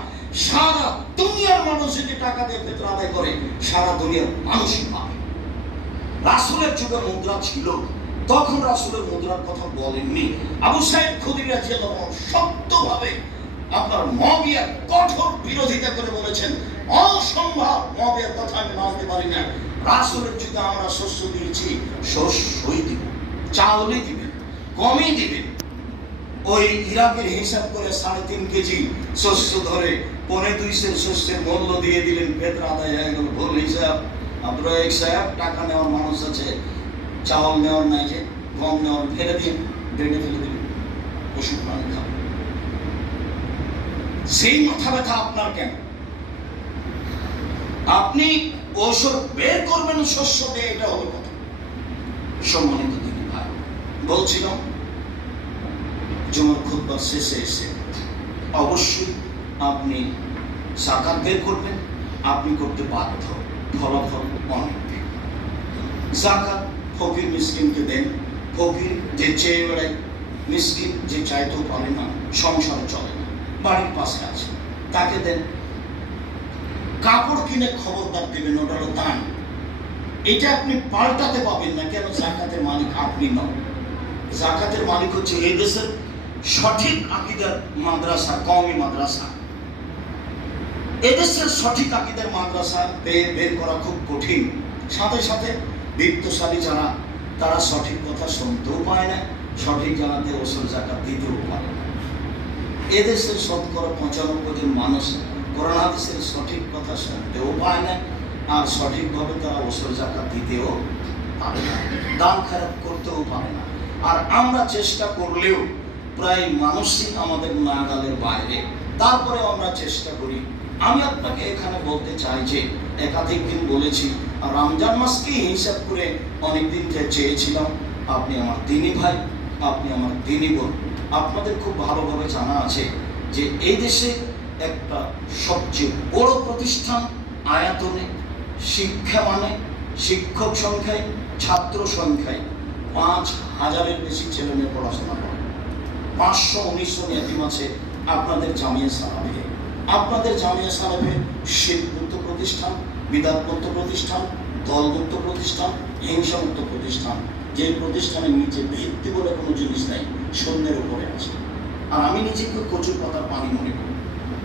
সারা দুনিয়ার মানুষ যদি টাকা দিয়ে ফেতরা আদায় করে, সারা দুনিয়ার মানুষই পাবে। রাসূলের যুগে মুদ্রা ছিল, তখন রাসূলের মুদ্রার কথা বলেননি। আবু সাঈদ খুদরি রাদিয়াল্লাহু আনহু শক্তভাবে আপনার মুআবিয়ার কঠোর বিরোধিতা করে বলেছেন, অসম্ভব, মুআবিয়ার কথা আমি মানতে পারি না। রাসূলের যুগে আমরা শস্য দিয়েছি, শস্যই দিব, চাউলই দিবেন, কমই দিবেন। ওই ইরাকের হিসাব করে 3.5 কেজি শস্য ধরে 2.25 শস্যের মূল্য দিয়ে দিলেন, ফেতরা আদায় হয়ে গেল। ভুল হিসাব। আপনারা এক সাহেব টাকা নেওয়ার মানুষ আছে, চাউল নেওয়ার নাই, যে গম নেওয়ার, ফেলে দিন, ডেটে ফেলে দিন, ওষুধ পানি খান। সেই মাথা ব্যথা আপনার কেন? আপনি ওষুধ বের করবেন শস্য দিয়ে, এটা হলো কথা। সম্মানিত দিদি ভাই, বলছিলাম জুমার খুতবার শেষে এসে অবশ্যই আপনি যাকাত বের করবেন। আপনি করতে বাধ্য, ফলাফল অনেক। যাকাত ফকির মিসকিনকে দেন। ফকির যে চেয়ে বেড়ায়, মিসকিন যে চাইতেও পারে না, সংসারে চলে না, বাড়ির পাশে আছে, তাকে দেন। কাপড় কিনে খবরদার দেবেন, ওটা হলো দান। এটা আপনি পাল্টাতে পাবেন না। কেন? যাকাতের মালিক আপনি নন। যাকাতের মালিক হচ্ছে এই দেশের সঠিক আকীদার মাদ্রাসা, কওমি মাদ্রাসা। এদেশের সঠিক আকীদার মাদ্রাসা বের করা খুব কঠিন। সাথে সাথে বিত্তশালী যারা, তারা সঠিক কথা শুনতেও পায় না, সঠিক জানাতে ওসল জাকাত দিতেও পারে না। এদেশের শতকরা 95 জন মানুষ কোরআন হাদিসের সঠিক কথা শুনতেও পায় না, আর সঠিকভাবে তারা ওসল জাকাত দিতেও পারে না, দান খেরাত করতেও পারে না। আর আমরা চেষ্টা করলেও প্রায় মানুষই আমাদের নাগালের বাইরে, তারপরে আমরা চেষ্টা করি। আমি আপনাকে এখানে বলতে চাই যে একাধিক দিন বলেছি, আর রমজান মাসকে হিসাব করে অনেকদিন থেকে চেয়েছিলাম, আপনি আমার দিনী ভাই, আপনি আমার দিনী বোন। আপনাদের খুব ভালোভাবে জানা আছে যে এই দেশে একটা সবচেয়ে বড় প্রতিষ্ঠান আয়তনে, শিক্ষা মানে, শিক্ষক সংখ্যায়, ছাত্র সংখ্যায় 5000-এর বেশি ছেলে মেয়ে পড়াশোনা করে। 500-1900 এতিম আছে আপনাদের জামিয়া সালাফে। আপনাদের জামিয়া সালাফে শিরকমুক্ত প্রতিষ্ঠান, বিদআতমুক্ত প্রতিষ্ঠান, দলমুক্ত প্রতিষ্ঠান, হিংসামুক্ত প্রতিষ্ঠান। যে প্রতিষ্ঠানের নিচে ভিত্তি বলে কোনো জিনিস নেই, শূন্যের উপরে আছে। আর আমি নিজেকে কচুর পাতার পানি মনে করি,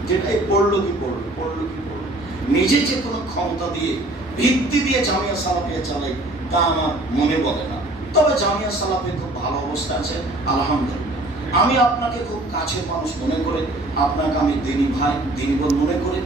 যেটা পড়লো কি পড়লো, পড়লো কি পড়লো। নিজে যে কোনো ক্ষমতা দিয়ে, ভিত্তি দিয়ে জামিয়া সালাফিয়া চালাই, তা আমার মনে বলে না। তবে জামিয়া সালাফি খুব ভালো অবস্থা আছে, আলহামদুলিল্লাহ। আমি আপনাকে খুব কাছের মানুষ মনে করে, আপনাকে আমি দিনী ভাই, দিনী বোন মনে করে